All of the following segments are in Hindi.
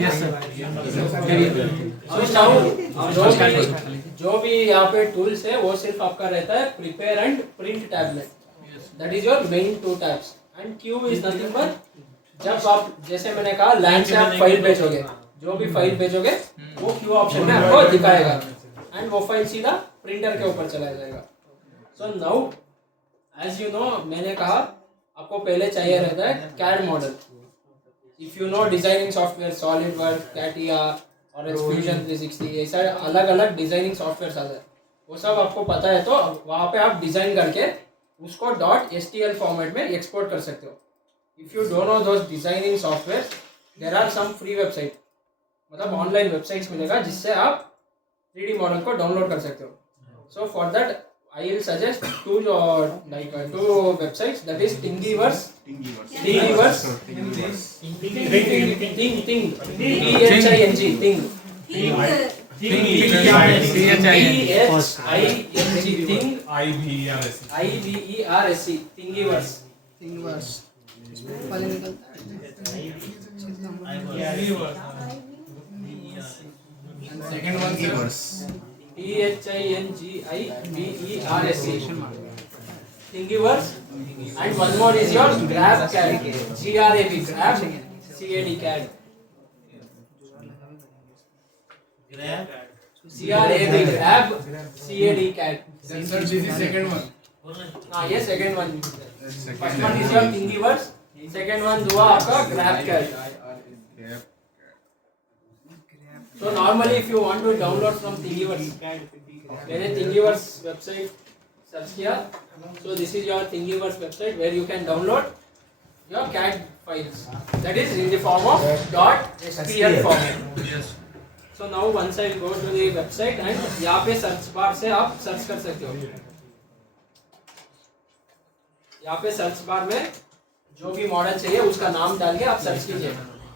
Yes sir. जो भी यहाँ पे टूल्स है वो सिर्फ आपका रहता है प्रिपेयर एंड प्रिंट टैब में, that is your main two tabs. And Q is nothing but जब आप जैसे मैंने कहा लाइन से आप फाइल भेजोगे, जो भी फाइल भेजोगे वो क्यू ऑप्शन में आपको दिखाएगा एंड वो फाइल सीधा प्रिंटर के ऊपर चला जाएगा। So now as you know, मैंने कहा आपको पहले चाहिए रहता है CAD model. If you know designing software SolidWorks, CATIA और फ्यूजन 360, ऐसा अलग अलग डिजाइनिंग सॉफ्टवेयर आते हैं, वो सब आपको पता है तो वहाँ पे आप डिजाइन करके उसको .stl फॉर्मेट में एक्सपोर्ट कर सकते हो। If you don't know those designing software, there are some free website, मतलब ऑनलाइन वेबसाइट्स मिलेगा जिससे आप 3D मॉडल को डाउनलोड कर सकते हो। So for that I will suggest two websites, that is Thingiverse, Thingiverse, Thingiverse वाले निकलता है। second one Thingiverse, Thingiverse, and one more is your GrabCAD, GRAB, Grab, CAD CAD, Grab, CAD CAD. sir, this is second one. Yes, second one. First one is your Thingiverse, second one हुआ आपका GrabCAD. So normally if you want to download from Thingiverse, मैंने Thingiverse website search किया, so this is your Thingiverse website where you can download your CAD files, that is in the form of .stl format. So now once I go to the website and यहाँ पे सर्च बार से आप सर्च कर सकते हो। यहाँ पे सर्च बार में जो भी मॉडल चाहिए उसका नाम डाल के आप सर्च कीजिए।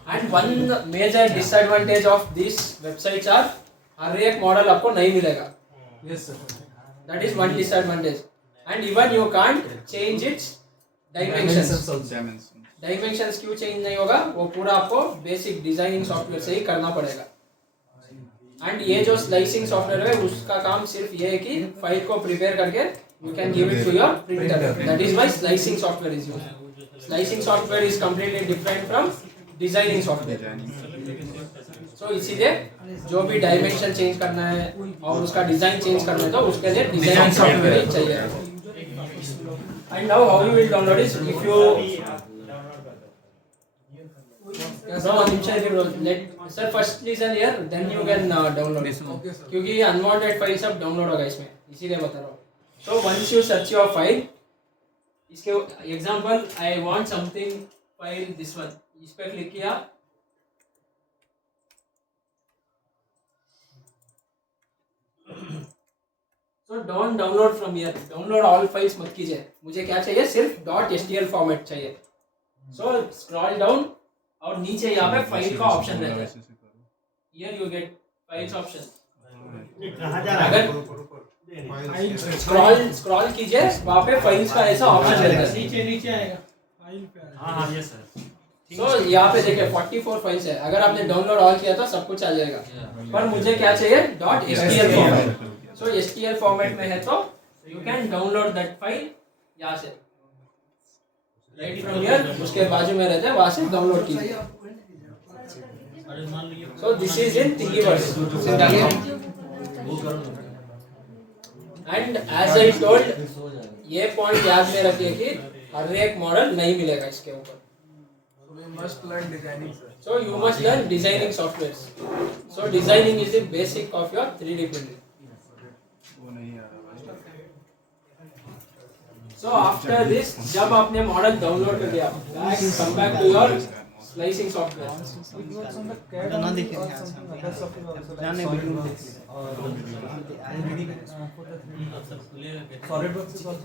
And one major disadvantage of this websites are, हर एक मॉडल आपको नहीं मिलेगा। Yes sir. That is one disadvantage. And even you can't change its dimensions. Dimensions क्यों चेंज नहीं होगा, वो पूरा आपको बेसिक डिजाइनिंग सॉफ्टवेयर से ही करना पड़ेगा। एंड ये जो स्लाइसिंग सॉफ्टवेयर है उसका काम सिर्फ ये है कि फाइल को प्रिपेयर करके you can give it to your printer. That is why slicing software is used. Slicing software is completely different from designing software. So इसीलिए जो भी डायमेंशन चेंज करना है और उसका डिजाइन चेंज करना है तो उसके लिए डिजाइन सॉफ्टवेयर ही चाहिए। And now how you will download is if you sir first listen here then you can download it. क्योंकि unwanted फाइल सब डाउनलोड होगा इसमें, इसीलिए बता रहा हूँ। So once you search your file, इसके example I want something file this one, इस पे क्लिक किया, so don't download from here, download all files मत कीजिए, मुझे क्या चाहिए सिर्फ .stl फॉर्मेट चाहिए। So scroll down और नीचे यहाँ पे फाइल का ऑप्शन रहता है, here you get files option। Scroll कीजिए, वहाँ पे फाइल्स का ऐसा ऑप्शन रहता है, नीचे आएगा फाइल पे। हाँ यस सर। सो यहाँ पे देखिए 44 फाइल्स है, अगर आपने डाउनलोड ऑल किया तो सब कुछ आ जाएगा, पर मुझे क्या चाहिए .stl फॉर्मेट। सो stl फॉर्मेट में है तो you can download that file यहाँ से राइट फ्रॉम हियर, उसके बाजू में रहता है वहाँ से डाउनलोड कीजिए। So this is in Thingiverse। And as I told, ये पॉइंट याद में रखिए कि हर एक मॉडल नहीं मिलेगा इसके ऊपर। So you must learn designing softwares. So designing is the basic of your 3D printing. So after this, जब आपने मॉडल डाउनलोड कर लिया, come back to your slicing software.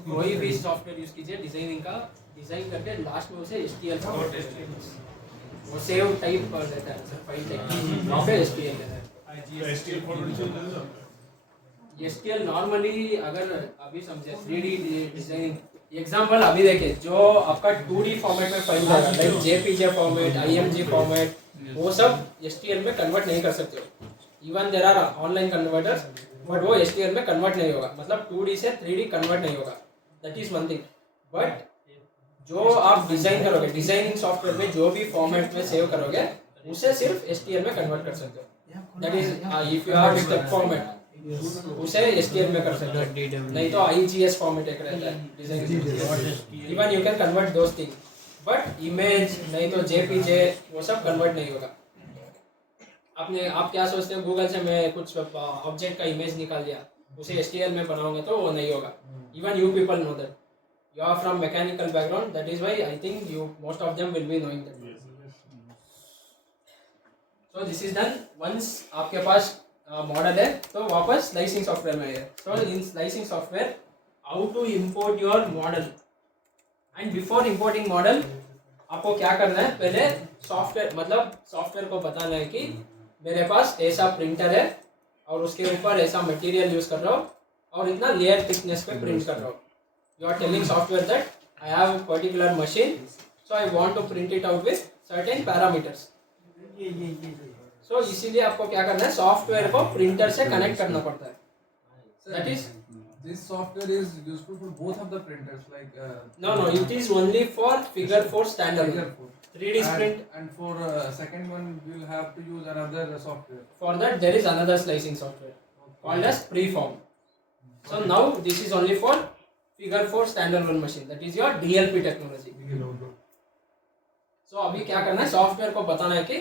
कोई भी सॉफ्टवेयर यूज कीजिए डिजाइनिंग का, डिजाइन करके लास्ट में उसे STL वो सेव टाइप कर देता है फाइल टाइप, वहाँ पे STL है। STL नॉर्मली अगर अभी समझे 3D डिजाइनिंग एग्जांपल अभी देखिए, जो आपका 2D फॉर्मेट में फाइल आएगा like JPG format, IMG format, वो सब STL में कन्वर्ट नहीं कर सकते हो. Even there are online converters but वो STL में कन्वर्ट नहीं होगा. मतलब 2D से 3D कन्वर्ट नहीं होगा. That is one thing. But जो आप डिजाइन करोगे, डिजाइनिंग सॉफ्टवेयर में जो भी फॉर्मेट में सेव करोगे उसे सिर्फ STL में कन्वर्ट कर सकते हो. That is if you have step format उसे STL में कर सकते हो. नहीं तो IGS फॉर्मेट एक रहता है design. Even you can convert those thing but image नहीं तो JPG वो सब कन्वर्ट नहीं होगा. आप क्या सोचते हो गूगल से मैं कुछ ऑब्जेक्ट का इमेज निकाल दिया उसे STL में बनाऊंगा तो वो नहीं होगा. Even you people know that. You are from mechanical background, that is why I think most of them will be knowing that. So this is done. Once आपके पास मॉडल है तो वापस स्लाइसिंग सॉफ्टवेयर में है. So in slicing software, how to import your model. And before importing model, आपको क्या करना है, पहले सॉफ्टवेयर मतलब सॉफ्टवेयर को बताना है कि मेरे पास ऐसा प्रिंटर है और उसके ऊपर ऐसा मटेरियल यूज कर रहा हूँ और इतना लेयर थिकनेस पे प्रिंट कर रहा हूँ. You are telling software that I have a particular machine, so I want to print it out with certain parameters. So इसीलिए आपको क्या करना है, सॉफ्टवेयर को प्रिंटर से कनेक्ट करना पड़ता है. That is this software is useful for both of the printers, like no, it is only for Figure 4 standalone. 3D print. And for second one, we will have to use another software. For that, there is another slicing software called as Preform. So now this is only for Figure 4 standalone machine. That is your DLP technology. So अभी क्या करना है, सॉफ्टवेयर को बताना है कि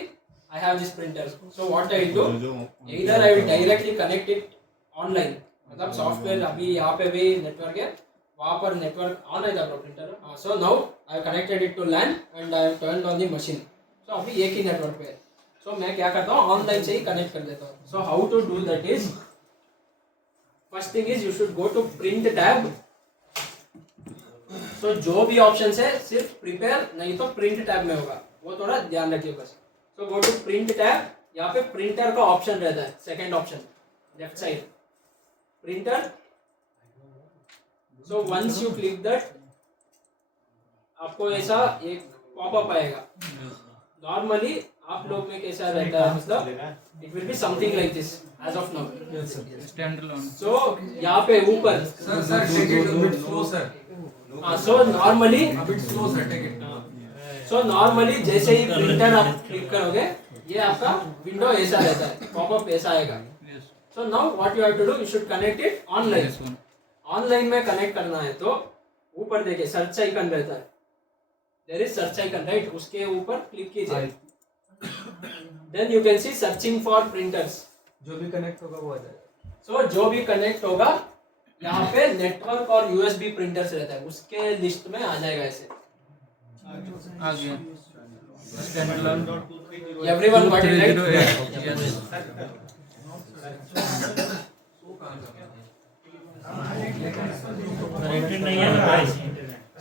I have this printer. So what I will do, either I will directly connect it online. मतलब सॉफ्टवेयर अभी यहाँ पे भी नेटवर्क है, वहाँ पर नेटवर्क ऑन है था printer. So now I connected it to LAN and I have turned on the machine. So अभी एक ही नेटवर्क पे है. So मैं क्या करता हूँ, ऑनलाइन से ही कनेक्ट कर देता हूँ. So how to do that is, first thing is you should go to print tab. तो जो भी ऑप्शन है सिर्फ प्रिपेयर नहीं तो प्रिंट टैब में होगा, वो थोड़ा ध्यान रखिए बस. तो गो टू प्रिंट टैब. यहाँ पे प्रिंटर का ऑप्शन रहता है, second option left side printer. So once you click that आपको ऐसा एक पॉपअप आएगा. नॉर्मली आप लोग में कैसा रहता है, मतलब it will be something like this as of now Standalone. सो यहाँ पे ऊपर Sir, take it a bit slow, sir. So normally A bit slow, sir. Take it. So normally जैसे ही प्रिंटर आप क्लिक करोगे ये आपका विंडो ऐसा रहता है, पॉपअप ऐसा आएगा. Yes. So now what you have to do, you should connect it online. This one. Online में कनेक्ट करना है तो ऊपर देखिए सर्च आइकन रहता है. There is search icon right, उसके ऊपर क्लिक कीजिए. Then you can see searching for printers. जो भी कनेक्ट होगा वो आ जाएगा. सो जो भी कनेक्ट होगा यहाँ पे नेटवर्क और USB प्रिंटर्स रहता है, उसके लिस्ट में आ जाएगा ऐसे. आ गया. Standalone. Everyone got it right. Yes.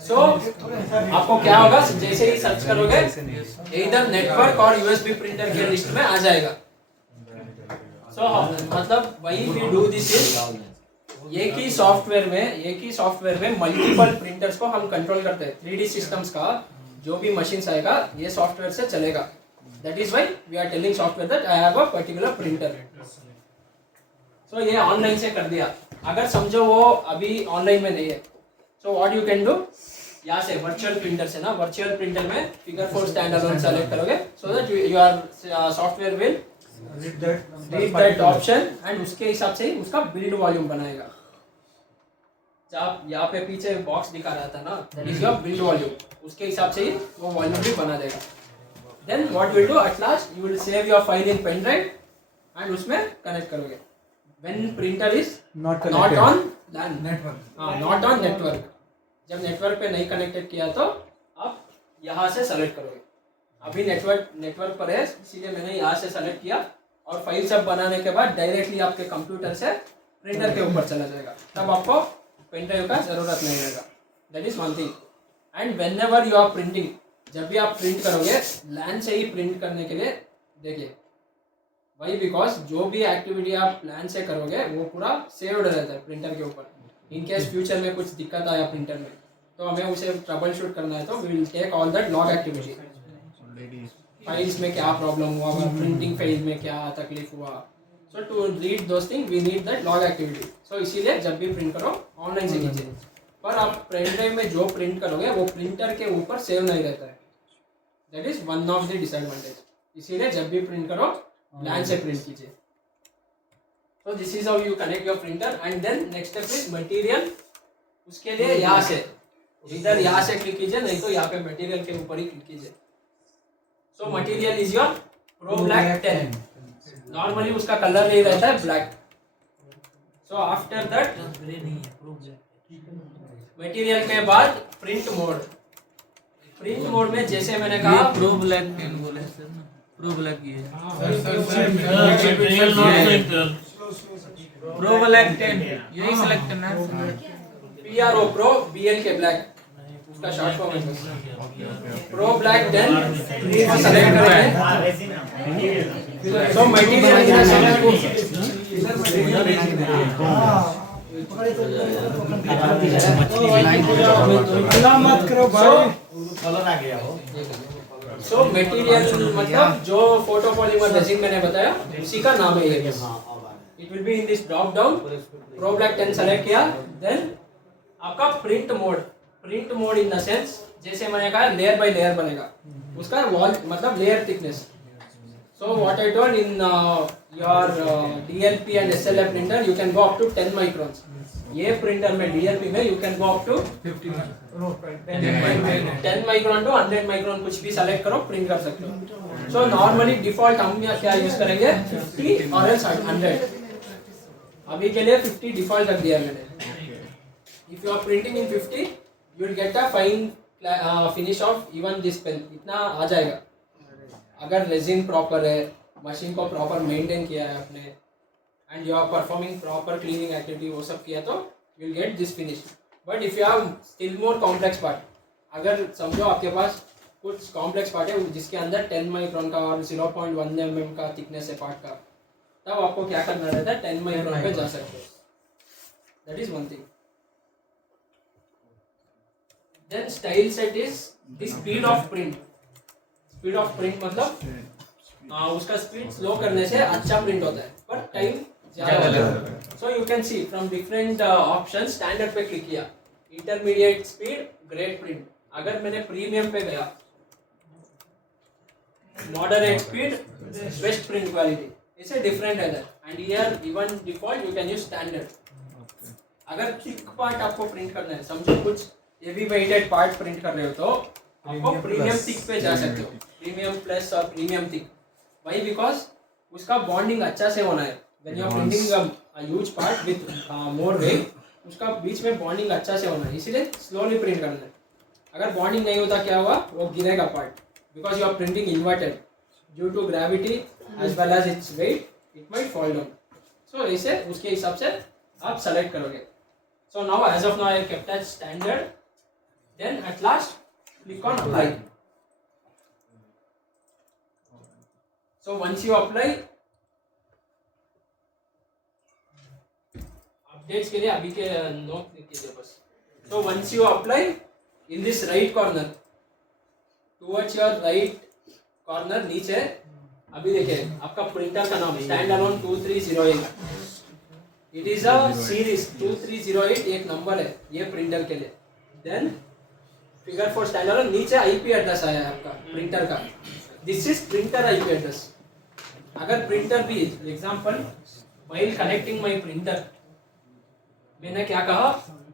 सो आपको क्या होगा, जैसे ही सर्च करोगे इधर नेटवर्क और USB प्रिंटर के लिस्ट में आ जाएगा. सो मतलब वही वी डू दिस इज, एक ही सॉफ्टवेयर में मल्टीपल प्रिंटर्स को हम कंट्रोल करते हैं. 3D सिस्टम्स का जो भी मशीन्स आएगा ये सॉफ्टवेयर से चलेगा. That is why we are telling software that I have a particular printer. So ये ऑनलाइन से कर दिया. अगर समझो वो अभी ऑनलाइन में नहीं है, so what you can do, यहाँ से वर्चुअल प्रिंटर से ना, वर्चुअल प्रिंटर में Figure 4 स्टैंडअलोन सेलेक्ट करोगे so that your software will read that option and उसके हिसाब से ही उसका बिल्ड वॉल्यूम बनाएगा. जब यहाँ पे पीछे बॉक्स दिखा रहा था ना, that is your build volume, उसके हिसाब से ही वो वॉल्यूम भी बना देगा. Then what will do, at last you will save your file in pen drive and उसमें कनेक्ट करोगे. When printer is not not on LAN, Network. Not on network. जब नेटवर्क पे नहीं कनेक्टेड किया तो आप यहाँ से सेलेक्ट करोगे. अभी नेटवर्क पर है इसीलिए मैंने यहाँ से सेलेक्ट किया और फाइल सब बनाने के बाद डायरेक्टली आपके कंप्यूटर से प्रिंटर के ऊपर चला जाएगा. तब आपको पेन ड्राइव का जरूरत नहीं रहेगा. That is one thing. And whenever you are printing, जब भी आप प्रिंट करोगे LAN से ही प्रिंट करने के लिए देखिए, वही बिकॉज जो भी एक्टिविटी आप LAN से करोगे वो पूरा सेव्ड रहता है प्रिंटर के ऊपर. इन केस फ्यूचर में कुछ दिक्कत आया प्रिंटर में तो हमें उसे ट्रबल शूट करना है तो we will take all that log activity. Files में क्या प्रॉब्लम हुआ, प्रिंटिंग फेज में क्या तकलीफ हुआ. So to read those thing we need that log activity. So इसीलिए जब भी प्रिंट करो ऑनलाइन से कीजिए. पर आप पेन ड्राइव में जो प्रिंट करोगे वो प्रिंटर के ऊपर सेव नहीं रहता है. That is one of the disadvantage. इसीलिए जब भी प्रिंट करो LAN से प्रिंट कीजिए. So this is how you connect your printer and then next step is material. उसके लिए यहाँ से इधर यहाँ से क्लिक कीजिए, नहीं तो यहाँ पे मटेरियल के ऊपर ही क्लिक कीजिए. So material is your Pro Black 10. Normally उसका कलर नहीं रहता है black. So after that material के बाद प्रिंट मोड. प्रिंट मोड में जैसे मैंने कहा प्रो ब्लैक पेन बोले सर ना, प्रो ब्लैक ये प्रो ब्लैक 10 यही सेलेक्ट करना है. PRO प्रो BL के ब्लैक उसका शॉर्ट फॉर्म है. प्रो ब्लैक 10 सेलेक्ट करेंगे. सो मत करो भाई. सो मटेरियल मतलब जो फोटो पॉलीमर रेजिन मैंने बताया उसी का नाम है ये. It will be in this drop down. Pro black 10 select किया, देन आपका print mode in the sense जैसे मैंने कहा लेयर बाय लेयर बनेगा. उसका वॉल मतलब layer thickness. So what I told in your DLP and SLA printer you can go up to 10 microns. ये प्रिंटर में DLP में you can go up to 10 micron to 100 micron कुछ भी सेलेक्ट करो, प्रिंट कर सकते हो. सो नॉर्मली डिफॉल्ट हम क्या यूज करेंगे 50 और एल्स 100. अभी के लिए 50 डिफॉल्ट रख दिया मैंने. If you are printing in 50 you will get a fine finish of even this pen. इतना आ जाएगा अगर रेजिन प्रॉपर है, मशीन को प्रॉपर मेंटेन किया है आपने, and you are performing proper cleaning activity वो सब किया तो you will get this finish. But if you have still more complex part, अगर समझो आपके पास कुछ कॉम्प्लेक्स पार्ट है जिसके अंदर 10 माइक्रोन का और 0.1 mm का थिकनेस है पार्ट का, तब आपको क्या करना रहता है 10 माइक्रोन पे जा सकते हो. That is one thing. Then style set is the speed of print. Speed of print मतलब उसका स्पीड स्लो करने से अच्छा प्रिंट होता है पर टाइम ज्यादा लगता है. So you can C from different option. Standard पे क्लिक किया, इंटरमीडिएट स्पीड, ग्रेट प्रिंट. अगर मैंने प्रीमियम पे गया, moderate speed, best print quality, इसे डिफरेंट है. And here even default you can use standard. अगर थिक पार्ट आपको प्रिंट करना है, समझो कुछ हेवी वेटेड पार्ट प्रिंट कर रहे हो तो आपको प्रीमियम थिक पे जा सकते हो. प्रीमियम प्लस और प्रीमियम थिक. वाई? बिकॉज उसका बॉन्डिंग अच्छा से होना है. When you are printing a huge part with more weight, उसका बीच में बॉन्डिंग अच्छा से होना है, इसीलिए स्लोली प्रिंट करना है. अगर बॉन्डिंग नहीं होता क्या होगा, वो गिरेगा part. Because you are printing inverted due to gravity as well as its weight, it might fall down. So इसे उसके हिसाब से आप सेलेक्ट करोगे. So now as of now I kept as standard. Then at last click on apply. So once you apply, updates के लिए अभी के नो क्लिक कीजिए बस. So once you apply, in this right corner, towards your right corner नीचे अभी देखिए आपका प्रिंटर का नाम stand alone 2308. It is a series 2308 एक नंबर है ये प्रिंटर के लिए. देन फिगर 4 स्टैंडर्ड नीचे IP एड्रेस आया है आपका प्रिंटर का. This is printer IP address. अगर प्रिंटर भी example while connecting my printer, मैंने क्या कहा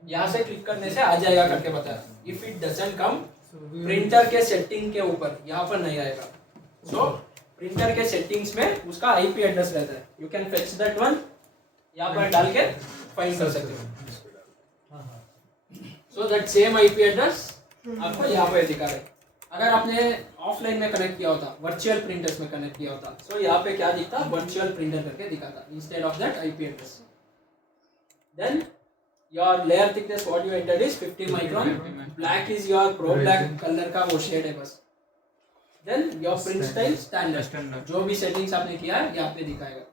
यहाँ से क्लिक करने से आ जाएगा करके बताया. If it doesn't come, printer के सेटिंग के ऊपर यहाँ पर नहीं आएगा. सो प्रिंटर के सेटिंग्स में उसका IP एड्रेस रहता है. You can fetch that one, यहाँ पर डाल के फाइंड कर सकते हो. So that same IP address आपको यहाँ पे दिखा रहे. अगर आपने ऑफलाइन में कनेक्ट किया होता, वर्चुअल प्रिंटर्स में कनेक्ट किया होता, सो यहाँ पे क्या दिखता, वर्चुअल प्रिंटर करके दिखाता instead of that IP address. Then your layer thickness what you entered is 50 micron. Black is your pro black colour का वो शेड है बस. Then your print style standard. जो भी सेटिंग्स आपने किया है यहाँ पे दिखाएगा.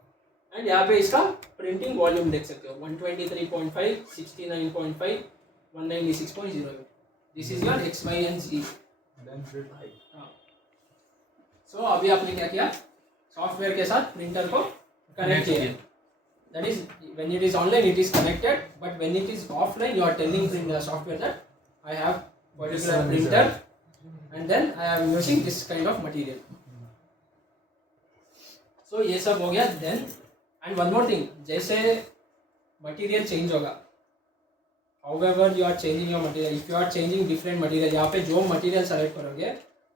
एंड यहाँ पे इसका प्रिंटिंग वॉल्यूम देख सकते हो 123.5, 69.5, 196.08. This is your X, Y and Z. सो अभी आपने क्या किया, सॉफ्टवेयर के साथ प्रिंटर को कनेक्ट किया. That is, when it is online, it is connected, but when it is offline, you are telling the software that I have particular printer, and then I am using this kind of material. So ये सब हो गया. Then and one more thing, जैसे material change होगा, however you are changing your material, if you are changing different material, यहाँ पे जो material select करोगे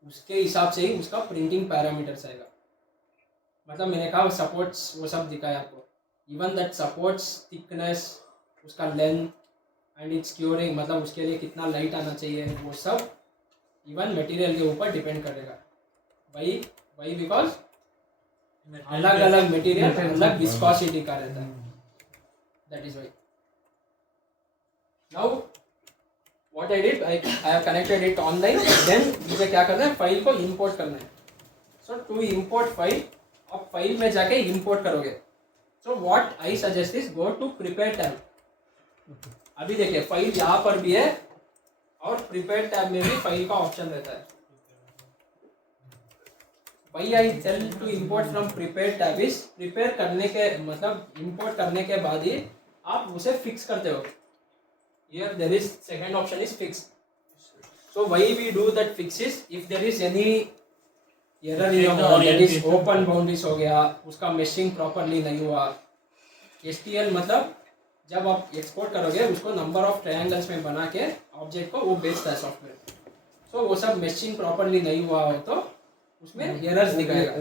उसके हिसाब से ही उसका printing parameters आएगा. मतलब मैंने कहा supports वो सब दिखाया आपको. Even that supports thickness, उसका length and its curing, मतलब उसके लिए कितना light आना चाहिए, वो सब even material के ऊपर depend करेगा. Why because अलग अलग material अलग viscosity का रहता है. That is why. Now what I did, I have connected it online. Then मुझे क्या करना है, फाइल को import करना है. So to import file, आप फाइल में जाके import करोगे. So what I suggest is go to prepare tab. अभी देखिए फाइल यहाँ पर भी है और prepare tab में भी फाइल का ऑप्शन रहता है. Why I tell to import from prepare tab is, prepare करने के मतलब import करने के बाद ही आप उसे fix करते हो. Here there is second option is fix. So why we do that fix is, if there is any error in your model, that is open boundaries हो गया, उसका meshing properly नहीं हुआ. STL मतलब जब आप एक्सपोर्ट करोगे उसको नंबर ऑफ ट्रायंगल्स में बना के ऑब्जेक्ट को वो बेचता है सॉफ्टवेयर. सो वो सब meshing properly नहीं हुआ हो तो उसमें एरर्स दिखाएगा.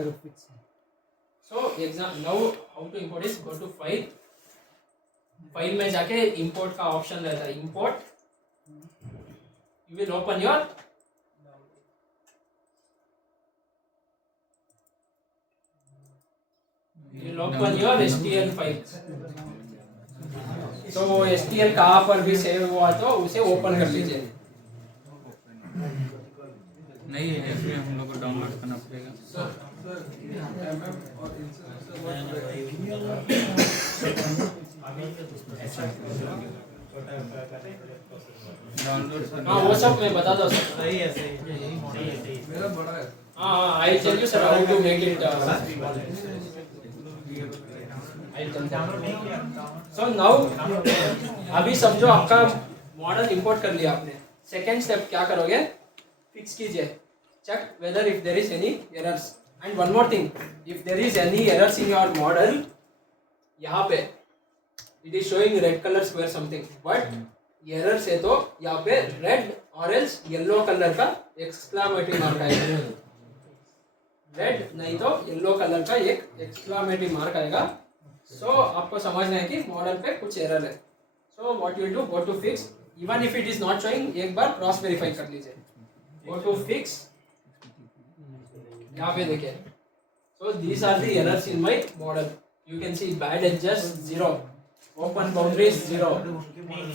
So exam now how to import is, go to file, file में जाके इंपोर्ट का ऑप्शन रहता है. Import, you will open your STL file. तो वो STL कहाँ पर भी सेव हुआ तो उसे ओपन कर लीजिए. नहीं है फिर हम लोग को डाउनलोड करना पड़ेगा. डाउनलोड हाँ वो सब मैं बता दो सर. सही है मेरा बड़ा है. हाँ I tell you sir how to make it. So now अभी समझो आपका मॉडल इंपोर्ट कर लिया आपने. सेकेंड स्टेप क्या करोगे, फिक्स कीजिए, check whether if there is any errors. And one more thing, if there is any errors in your model, यहाँ पे it is showing red color square something, but errors है तो यहाँ पे red or else yellow color का exclamatory mark आएगा. red नहीं तो yellow color का एक exclamatory mark आएगा. So आपको समझना है कि मॉडल पे कुछ एरर है. So what you do, go to fix, even if it is not showing, एक बार क्रॉस वेरीफाई कर लीजिए. Go to fix, यहाँ पे देखिए. So these are the errors in my model. You can see bad edges 0, open boundaries 0,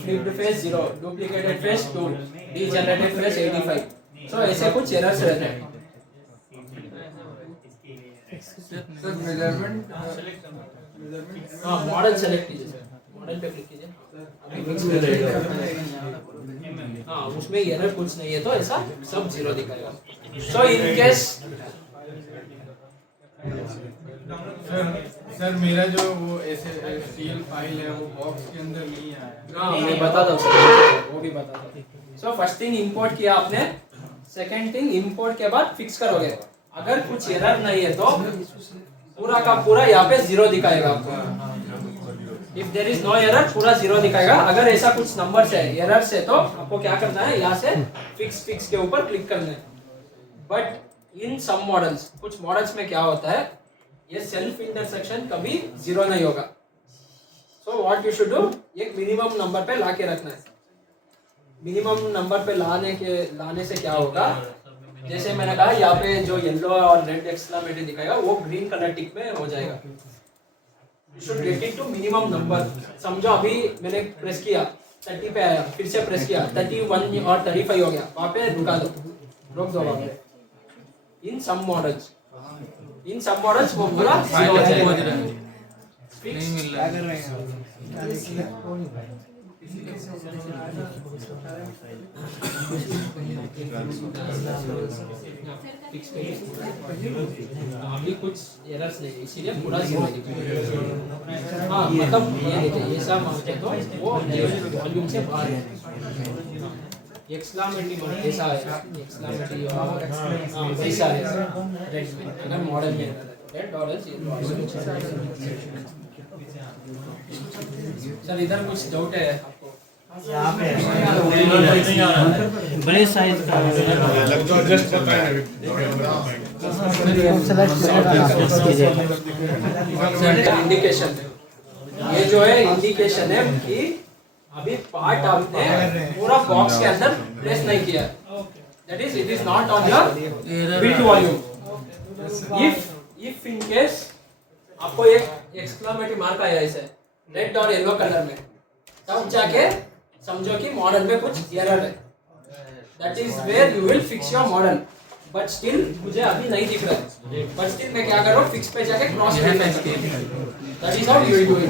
flipped face 0, duplicated face 2, degenerated face 85. So ऐसे कुछ errors रहते हैं. सर मेजरमेंट हाँ मॉडल सेलेक्ट कीजिए सर, मॉडल पे क्लिक कीजिए. अभी मिक्स कर रहे. हाँ उसमें एरर कुछ नहीं है तो ऐसा सब 0 दिखाएगा. सो इन केस सर मेरा जो वो ऐसे STL फाइल है वो बॉक्स के अंदर नहीं आया. हाँ मैं बता दूँ सर, वो भी बता दूँ. सो फर्स्ट थिंग इंपोर्ट किया आपने, सेकंड थिंग इंपोर्ट के बाद फिक्स करोगे. अगर कुछ एरर नहीं है तो पूरा का पूरा यहाँ पे 0 दिखाएगा आपको. If there is no error पूरा 0 दिखाएगा. अगर ऐसा कुछ नंबर्स है एरर्स है तो आपको क्या करना है, यहाँ से फिक्स के ऊपर क्लिक करना है. बट इन सम मॉडल्स, कुछ मॉडल्स में क्या होता है, ये सेल्फ इंटरसेक्शन कभी 0 नहीं होगा. सो व्हाट यू शुड डू, एक मिनिमम नंबर पे ला के रखना है. मिनिमम नंबर पे लाने से क्या होगा, जैसे मैंने कहा यहाँ पे जो येलो और रेड एक्सक्लेमेटरी दिखाएगा वो ग्रीन कलर टिक में हो जाएगा. You should get it to minimum number. समझो अभी मैंने प्रेस किया 30 पे आया, फिर से प्रेस किया 31 और 35 हो गया, वहाँ पे रुका दो, रोक दो वहाँ पे. इन सम मॉडल्स वो पूरा 0 हो जाएगा. नहीं मिल रहा है. अभी कुछ एरर्स नहीं है, इसीलिए पूरा हाँ मतलब ये देखिए ये सब मानते तो वो वॉल्यूम से बाहर है। एक्सक्लामेटरी ऐसा है, एक्सक्लामेटरी और ऐसा है रेड में, अगर मॉडल में रेड और सर इधर कुछ डाउट है आपको? बड़े साइज का इंडिकेशन, ये जो है इंडिकेशन है कि अभी पार्ट आपने पूरा बॉक्स के अंदर प्लेस नहीं किया, that is it is not on your build volume. If in case आपको एक एक्सक्लेमेटरी मार्क आया इसे रेड और येलो कलर में, तब जाके समझो कि मॉडल में कुछ एरर है, that is where you will fix your model. But still मुझे अभी नहीं दिख रहा है, बट स्टिल मैं क्या करूँ, फिक्स पे जाके क्रॉस करना है, that is how you will do it.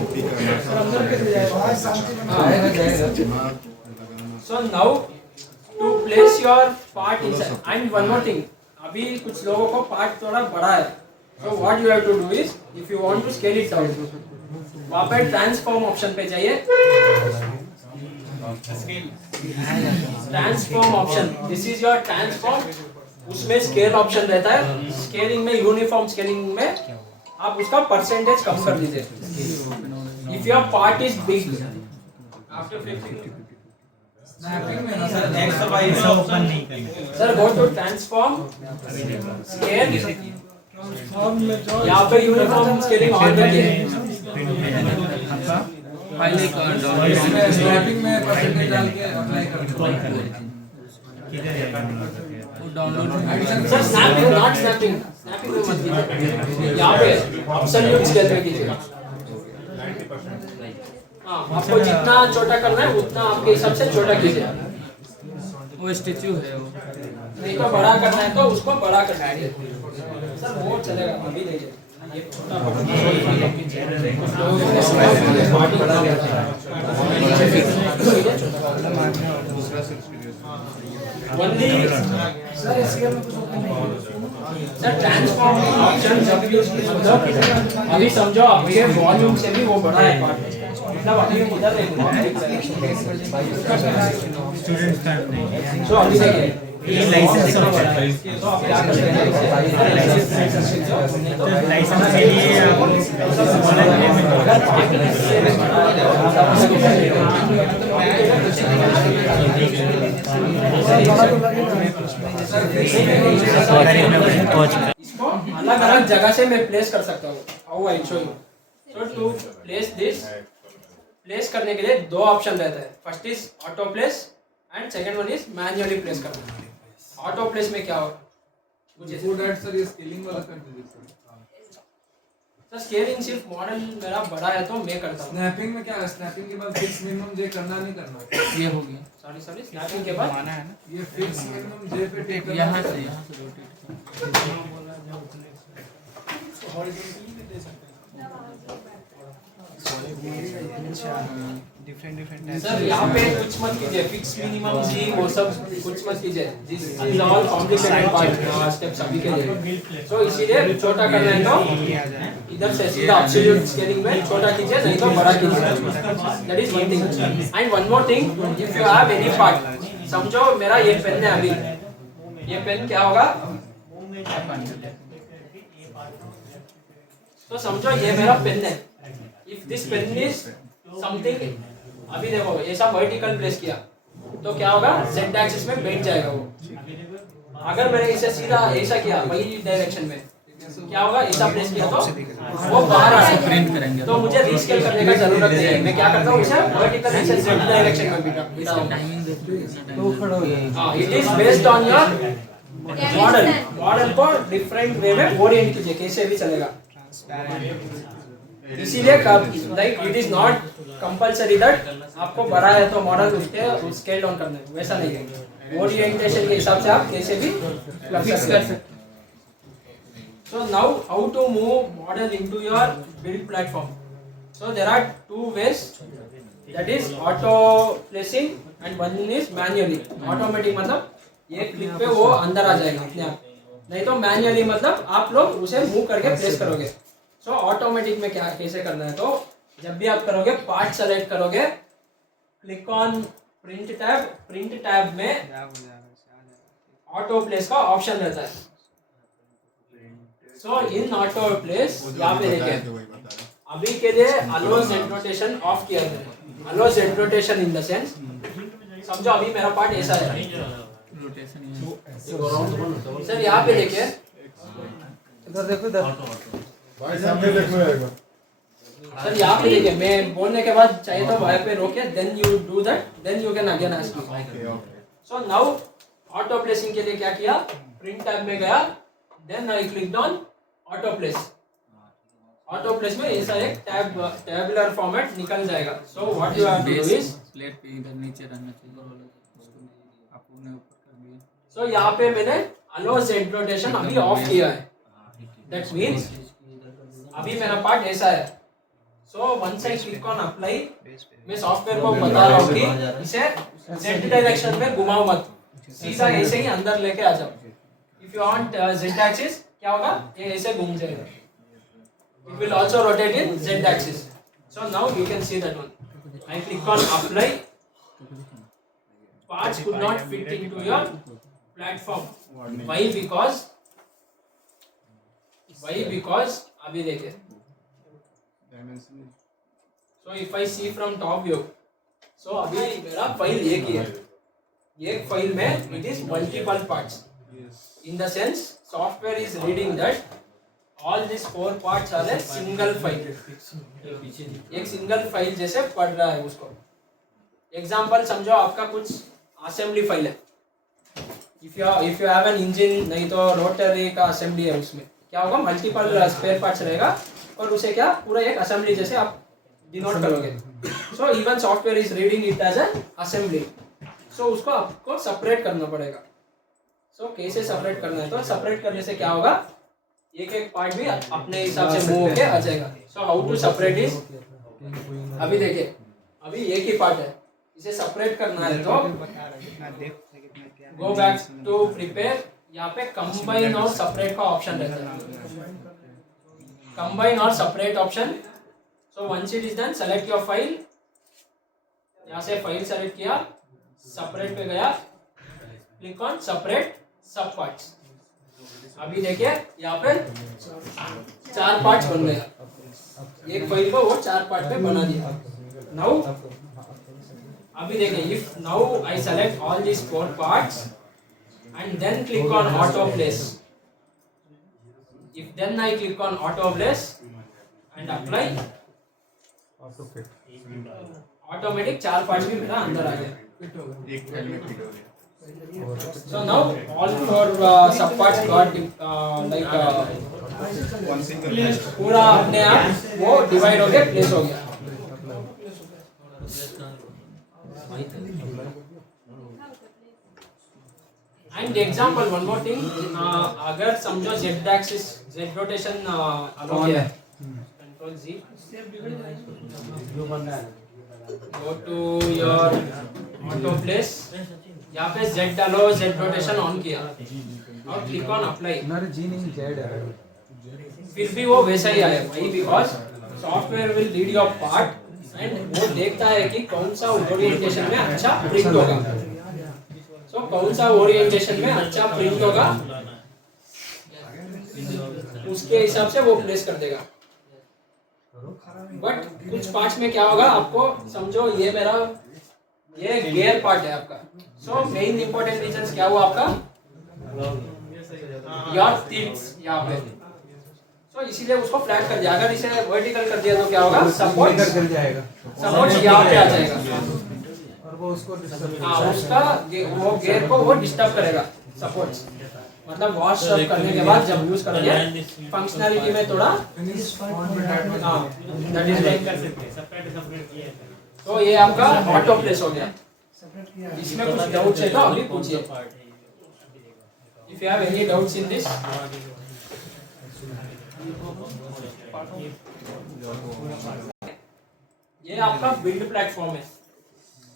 So now to place your part inside, and one more thing, अभी कुछ लोगों को पार्ट थोड़ा बड़ा है, so what you have to do is if you want to scale it down, वहाँ पे ट्रांसफॉर्म ऑप्शन पे जाइए, transform option, this is your transform, उसमें स्केल ऑप्शन रहता है, स्केलिंग में यूनिफॉर्म स्केलिंग में आप उसका परसेंटेज कम कर दीजिए। If your part is big, after flipping sir go to transform scale, यहाँ पे यूनिफॉर्म स्केलिंग ऑन करिए, पहले स्नैपिंग में परसेंटेज डाल के अप्लाई कर download sir snapping not snapping, snapping में मत कीजिए, यहाँ पे एब्सोल्यूट स्केल में कीजिएगा। हाँ आपको जितना छोटा करना है उतना आपके हिसाब से छोटा कीजिए, वो स्टैचू है वो नहीं तो बड़ा करना है तो उसको बड़ा करना है सर, वो चलेगा अभी नहीं, ये छोटा सर ट्रांसफॉर्म ऑप्शन जब यूज समझो, अभी समझो आपके वॉल्यूम से भी वो बड़ा है पार्ट, मतलब अभी उधर स्टूडेंट्स का नहीं तो अभी देखिए ये लाइसेंस तो आप क्या करते हैं, लाइसेंस के लिए इसको अलग अलग जगह से मैं प्लेस कर सकता हूँ, how I show you. So to place this, place करने के लिए दो ऑप्शन रहता है, first is auto place and second one is manually place करना। ऑटो प्लेस में क्या होगा, सो दैट सर ये स्केलिंग वाला कर दीजिए सर स्केलिंग सिर्फ मॉडल मेरा बड़ा है तो मैं करता हूँ। स्नैपिंग में क्या है, स्नैपिंग के बाद फिक्स मिनिमम जे करना नहीं करना, ये हो गया, सॉरी स्नैपिंग के बाद माना है ना, ये फिक्स मिनिमम जे पे टिक करना यहाँ से सर यहाँ पे कुछ मत कीजिए, फिक्स मिनिमम जी वो सब कुछ मत कीजिए, this is all complicated part steps अभी के लिए। सो इसीलिए छोटा करना है तो इधर से सीधा एब्सोल्यूट स्केलिंग में छोटा कीजिए, नहीं तो बड़ा कीजिए, that is one thing. And one more thing, if you have any part, समझो मेरा ये पेन है, अभी ये पेन क्या होगा, तो समझो ये मेरा पेन है, if this pen is something, अभी देखो ऐसा वर्टिकल प्लेस किया तो क्या होगा, जेड एक्सिस में बैठ जाएगा वो। अगर मैंने इसे सीधा ऐसा किया वही डायरेक्शन में, क्या होगा, ऐसा प्लेस किया तो वो बाहर आ जाएगा, प्रिंट करेंगे तो मुझे रीस्केल करने का जरूरत नहीं है, मैं क्या करता हूँ इसे वर्टिकल ऐसे जेड डायरेक्शन में बिठाऊंगा। It is based on your model, model को डिफरेंट वे में ओरिएंट कीजिए, कैसे भी चलेगा। इसीलिए like it is not compulsory that आपको बड़ा है तो मॉडल उसके स्केल डाउन करना है, वैसा नहीं है, ओरिएंटेशन के हिसाब से आप कैसे भी फिक्स कर सकते। So now how to move model into your build platform, so there are two ways, that is auto placing and one is manually. Automatic मतलब एक क्लिक पे वो अंदर आ जाएगा अपने आप, नहीं तो मैन्युअली मतलब आप लोग उसे मूव करके प्लेस करोगे। सो ऑटोमेटिक में क्या कैसे करना है, तो जब भी आप करोगे पार्ट सेलेक्ट करोगे, क्लिक ऑन प्रिंट टैब में ऑटो प्लेस का ऑप्शन रहता है। सो इन ऑटो प्लेस यहाँ पे देखिए, अभी के लिए अलो जेड रोटेशन ऑफ किया है। Allow Z rotation in the sense, समझो अभी मेरा पार्ट ऐसा है सर, यहाँ पे देखिए, इधर देखो, इधर भाई सामने देखो एक बार। सर यहाँ पे देखिए, मैं बोलने के बाद चाहिए तो वहाँ पे रोके, then you do that, then you can again ask me. So now auto placing के लिए क्या किया, प्रिंट टैब में गया, then I clicked on auto place. Auto place में ऐसा एक टैबुलर फॉर्मेट निकल जाएगा। So what you have to do is, plate पे इधर नीचे रहना चाहिए, आपने ऊपर कर दिया। सो यहाँ पे मैंने अलो जेड रोटेशन अभी ऑफ किया है, दैट मीन्स अभी मेरा पार्ट ऐसा है। So once I click on apply, मैं सॉफ्टवेयर को बता रहा हूँ कि इसे जेड डायरेक्शन में घुमाओ मत, सीधा ऐसे ही अंदर लेके आ जाओ। If you want Z axis, क्या होगा, ये ऐसे घूम जाएगा। It will also rotate in Z axis. So now you can see that one. I click on apply. Parts could not fit into your platform. Why? Because अभी देखिए. So if I see from top view, so अभी मेरा फाइल एक ही है. एक फाइल में it is multiple parts. In the sense, software is reading that all these 4 parts are a single file. एक सिंगल फाइल जैसे पढ़ रहा है उसको। एग्जाम्पल समझो, आपका कुछ असेंबली फाइल है, if you have an engine, नहीं तो रोटरी का असेंबली है, उसमें क्या होगा, मल्टीपल स्पेयर पार्ट्स रहेगा और उसे क्या पूरा एक असेंबली जैसे आप डिनोट करोगे। So even software is reading it as an assembly. So उसको आपको सेपरेट करना पड़ेगा। सो कैसे सेपरेट करना है, तो सेपरेट करने से क्या होगा, एक एक पार्ट भी अपने हिसाब से मूव होके आ जाएगा। So how to separate is, अभी देखिए, अभी एक ही पार्ट है, इसे सेपरेट करना है तो गो बैक टू प्रिपेयर, यहाँ पे कंबाइन और सेपरेट का ऑप्शन रहता है, कंबाइन और separate option. So once it is done, select your file, यहाँ से फाइल सेलेक्ट किया, सेपरेट पे गया, क्लिक ऑन सेपरेट सब पार्ट्स। अभी देखिए यहाँ पे 4 पार्ट्स बन गया, एक फाइल को वो 4 पार्ट में बना दिया। नाउ अभी देखिए, if now I select all this 4 parts and then click on auto place, if then I click on auto place and apply, automatic 4 parts भी मेरा अंदर आ गया, एक फाइल में फिट हो गया। So now all 4 subparts got One single list. पूरा अपने आप वो डिवाइड हो गया, प्लेस हो गया। And example, one more thing, अगर समझो Z axis, Z rotation allow किया है, control G, go to your auto place, यहाँ पे Z डालो, Z रोटेशन ऑन किया और क्लिक ऑन अप्लाई, फिर भी वो वैसा ही आया। वही because software will read your part and वो देखता है कि कौन सा ओरिएंटेशन में अच्छा प्रिंट होगा। सो कौन सा ओरिएंटेशन में अच्छा प्रिंट होगा उसके हिसाब से वो प्लेस कर देगा। बट कुछ पार्ट्स में क्या होगा, आपको समझो ये मेरा ये गेयर पार्ट है आपका। सो मेन इंपॉर्टेंट रीजंस क्या हुआ आपका, योर थिट्स यहाँ पे। सो इसीलिए उसको फ्लैट कर दिया। अगर इसे वर्टिकल कर दिया तो क्या होगा, सपोर्ट कर जाएगा, सपोर्ट यहाँ पे आ जाएगा और वो उसको हाँ उसका वो गेयर को वो डिस्टर्ब करेगा। सपोर्ट मतलब वॉश करने के बाद जब यूज करोगे फंक्शनैलिटी में थोड़ा हाँ दैट इज लाइक। तो ये आपका ऑटो प्लेस हो गया। इसमें कुछ डाउट्स है तो अभी पूछिए। If you have any doubts in this. ये आपका बिल्ड प्लेटफॉर्म है,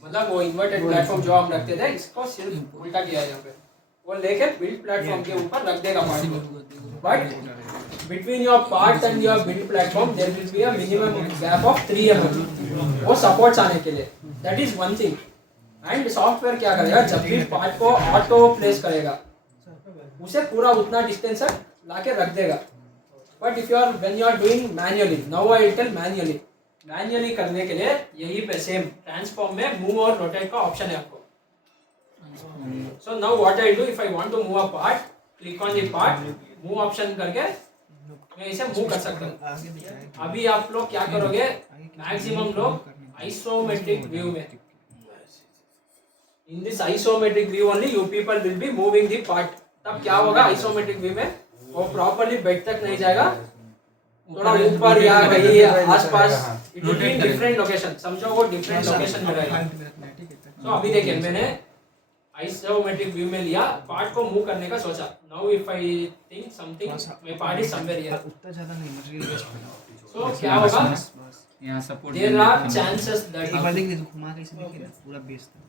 मतलब वो इन्वर्टेड प्लेटफॉर्म जो हम रखते थे इसको सिर्फ उल्टा किया है यहाँ पे, वो लेके बिल्ड प्लेटफॉर्म के ऊपर रख देगा पार्ट को। But between your part and your build platform there will be a minimum gap of 3 mm, वो सपोर्ट्स आने के लिए। That is one thing. And software क्या करेगा, जब भी पार्ट को ऑटो प्लेस करेगा उसे पूरा उतना डिस्टेंस तक लाके रख देगा। But if when you are doing manually, now I will tell manually करने के लिए यही पे सेम ट्रांसफॉर्म में मूव और रोटेट का ऑप्शन है आपको। So now what I do, if I want to move a part, click on the part, move option करके मैं इसे मूव कर सकता हूँ। अभी आप लोग क्या करोगे, मैक्सिमम लोग आइसोमेट्रिक व्यू में, in this isometric view only you people will be moving the part. तब क्या होगा, आइसोमेट्रिक व्यू में वो प्रॉपर्ली बेड तक नहीं जाएगा, थोड़ा ऊपर या कहीं आसपास, it will be in different location, समझो वो डिफरेंट लोकेशन में रहेगा। तो अभी देखिए मैंने आइसोमेट्रिक व्यू में लिया, पार्ट को मूव करने का सोचा। Now if I think something my part is somewhere here, उतना ज्यादा नहीं मटेरियल वेस्ट करना। सो क्या होगा, यहाँ support there are chances that, एक बार देखिए तो घुमा के इसे देखिए ना, पूरा बेस था।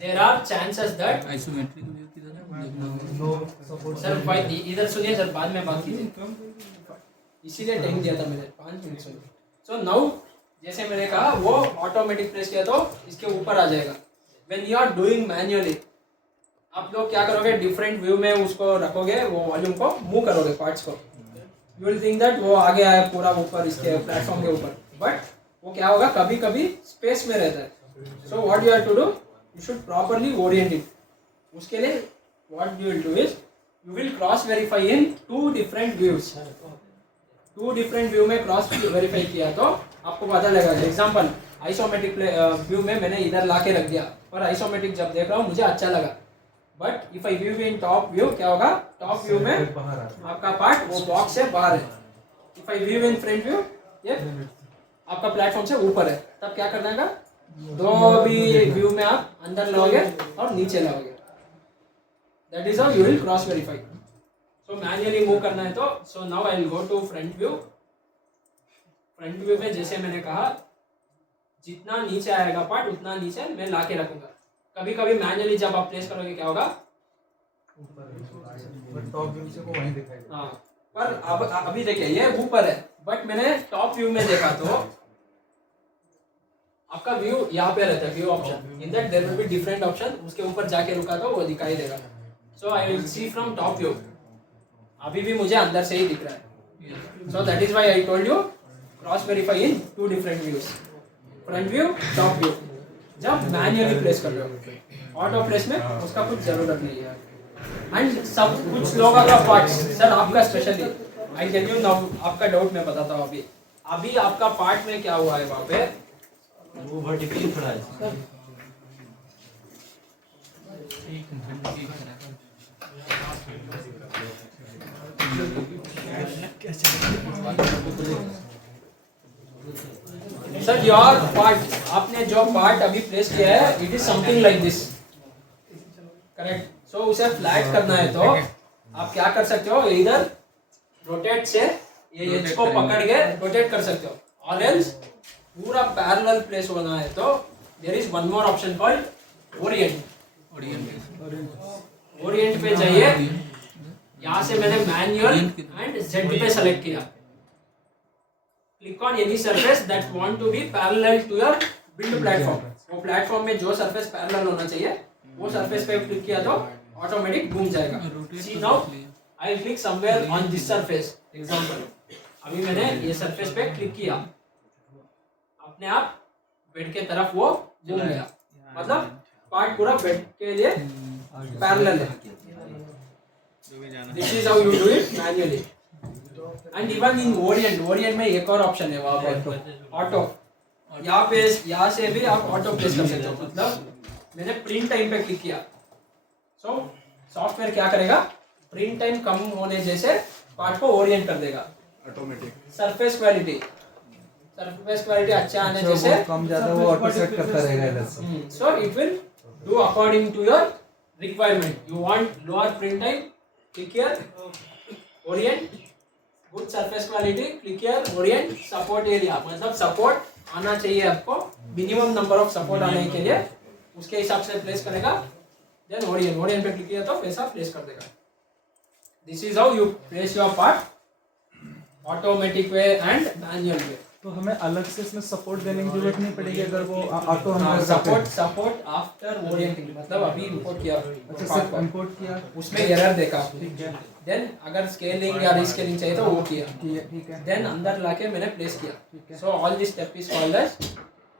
There are chances that, isometric view किधर है सर भाई इधर सुनिए सर, बाद में बात कीजिए, इसीलिए टाइम दिया था मैंने 5 मिनट सुनिए। सो नाउ जैसे मैंने कहा वो ऑटोमेटिक प्रेस किया तो इसके ऊपर आ जाएगा। When you are doing manually, आप लोग क्या करोगे, डिफरेंट व्यू में उसको रखोगे, वो वॉल्यूम को मूव करोगे पार्ट्स को, यू विल थिंक दैट वो आगे आया पूरा ऊपर इसके प्लेटफॉर्म के ऊपर, बट वो क्या होगा, कभी कभी स्पेस में रहता है। So what you have to do, you should properly orient it. उसके लिए what you will do is, you will cross verify in 2 different views. 2 different view में क्रॉस वेरीफाई किया तो आपको पता लगेगा। एग्जांपल, आइसोमेट्रिक व्यू में मैंने इधर ला के रख दिया, और आइसोमेट्रिक जब देख रहा हूँ मुझे अच्छा लगा। But if eye view in top view, क्या होगा, टॉप व्यू में आपका पार्ट वो बॉक्स से बाहर है। If eye view in front view, ये आपका प्लेटफॉर्म से ऊपर है। तब क्या करना है, 2 भी व्यू में आप अंदर लाओगे और नीचे लाओगे। That is how you will cross verify. So manually move करना है तो, so now I will go to front view. Front view में जैसे मैंने कहा, जितना नीचे आएगा पार्ट उतना नीचे मैं ला के रखूंगा। कभी कभी मैन्युअली जब आप प्लेस करोगे क्या होगा, टॉप व्यू से वो वहीं दिखाई देगा। हाँ, पर अब अभी देखिए ये ऊपर है, बट मैंने टॉप व्यू में देखा तो आपका व्यू यहाँ पे रहता है, view option, in that there will be different option, उसके ऊपर जाके रुका तो वो दिखाई देगा। So I will see from top view, अभी भी मुझे अंदर से ही दिख रहा है। So that is why I told you cross verify in 2 different views, front view, top view. जब मैन्युअली प्लेस कर रहे हो, ऑटो प्लेस में उसका कुछ जरूरत नहीं है। एंड सब कुछ लोगों का पार्ट, सर आपका specially I tell you now, आपका डाउट मैं बताता हूँ। अभी आपका पार्ट में क्या हुआ है, वहाँ पे वो वर्टिकली खड़ा है। सर योर पार्ट, आपने जो पार्ट अभी प्लेस किया है, it is something like this, correct. So उसे फ्लैट करना है तो आप क्या कर सकते हो, इधर रोटेट से ये एज को पकड़ के रोटेट कर सकते हो, और एल्स पूरा पैरेलल प्लेस होना है तो there is one more option called orient. Orient पे जाइए, यहाँ से मैंने मैन्युअल एंड जेड पे सेलेक्ट किया। Click on any surface that want to be parallel to your build platform. वो प्लेटफॉर्म में जो सरफेस पैरेलल होना चाहिए वो सरफेस पे क्लिक किया तो ऑटोमेटिक घूम जाएगा। See now I click somewhere on this surface, example अभी मैंने ये सरफेस पे क्लिक किया, अपने आप बेड के तरफ वो घूम गया, मतलब पार्ट पूरा बेड के लिए पैरेलल है। This is how you do it manually. And even in Orient में एक और ऑप्शन है वहाँ पे ऑटो, यहाँ से भी आप ऑटो प्लेस कर सकते हो। मतलब मैंने प्रिंट टाइम पे क्लिक किया, सो सॉफ्टवेयर क्या करेगा, प्रिंट टाइम कम होने जैसे पार्ट को ओरिएंट कर देगा ऑटोमेटिक। सरफेस क्वालिटी अच्छा आने जैसे कम ज्यादा वो ऑटो सेट करता रहेगा इधर से। So it will do according to your requirement. You want lower print time, click here, orient, good surface quality, click here, orient, support area, मतलब सपोर्ट आना चाहिए आपको, मिनिमम नंबर ऑफ सपोर्ट आने के लिए उसके हिसाब से प्लेस करेगा। देन ओरिएंट, ओरिएंट पे क्लिक किया तो वैसा प्लेस कर देगा। This is how you place your part, automatic way and manual way. तो हमें अलग से इसमें सपोर्ट देने की जरूरत नहीं पड़ेगी अगर वो ऑटो हम कर सकते सपोर्ट हैं। सपोर्ट आफ्टर ओरिएंटिंग, मतलब अभी इंपोर्ट किया, अच्छा सिर्फ इंपोर्ट किया, उसमें एरर देखा, ठीक है देन अगर स्केलिंग या रीस्केलिंग चाहिए तो वो किया, ठीक है देन अंदर लाके मैंने प्लेस ठीक किया। है। So all this step is called as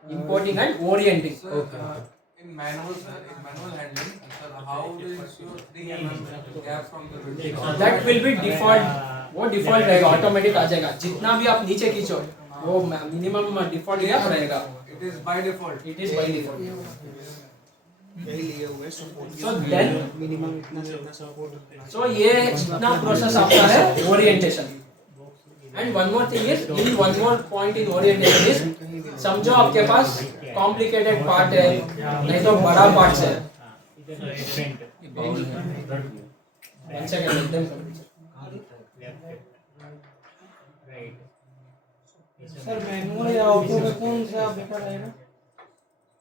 importing and orienting. In manual, sir, in manual handling, sir, how do you ensure 3 mm gap from the window? That will be default, वो डिफॉल्ट रहेगा, ऑटोमेटिक आ जाएगा। जितना भी आप नीचे खींचो वो मिनिमम डिफॉल्ट गैप रहेगा, It is by default. It is by default. यही लिए हुए सपोर्ट। So then मिनिमम इतना से इतना सपोर्ट। सो ये जितना प्रोसेस आपका है orientation. And one more thing is, in one more point in orientation is, समझो आपके पास कॉम्प्लिकेटेड पार्ट है, नहीं तो बड़ा पार्ट है। वन सेकंड एकदम सर मैनुअल या ऑटो में कौन सा बेटर रहेगा?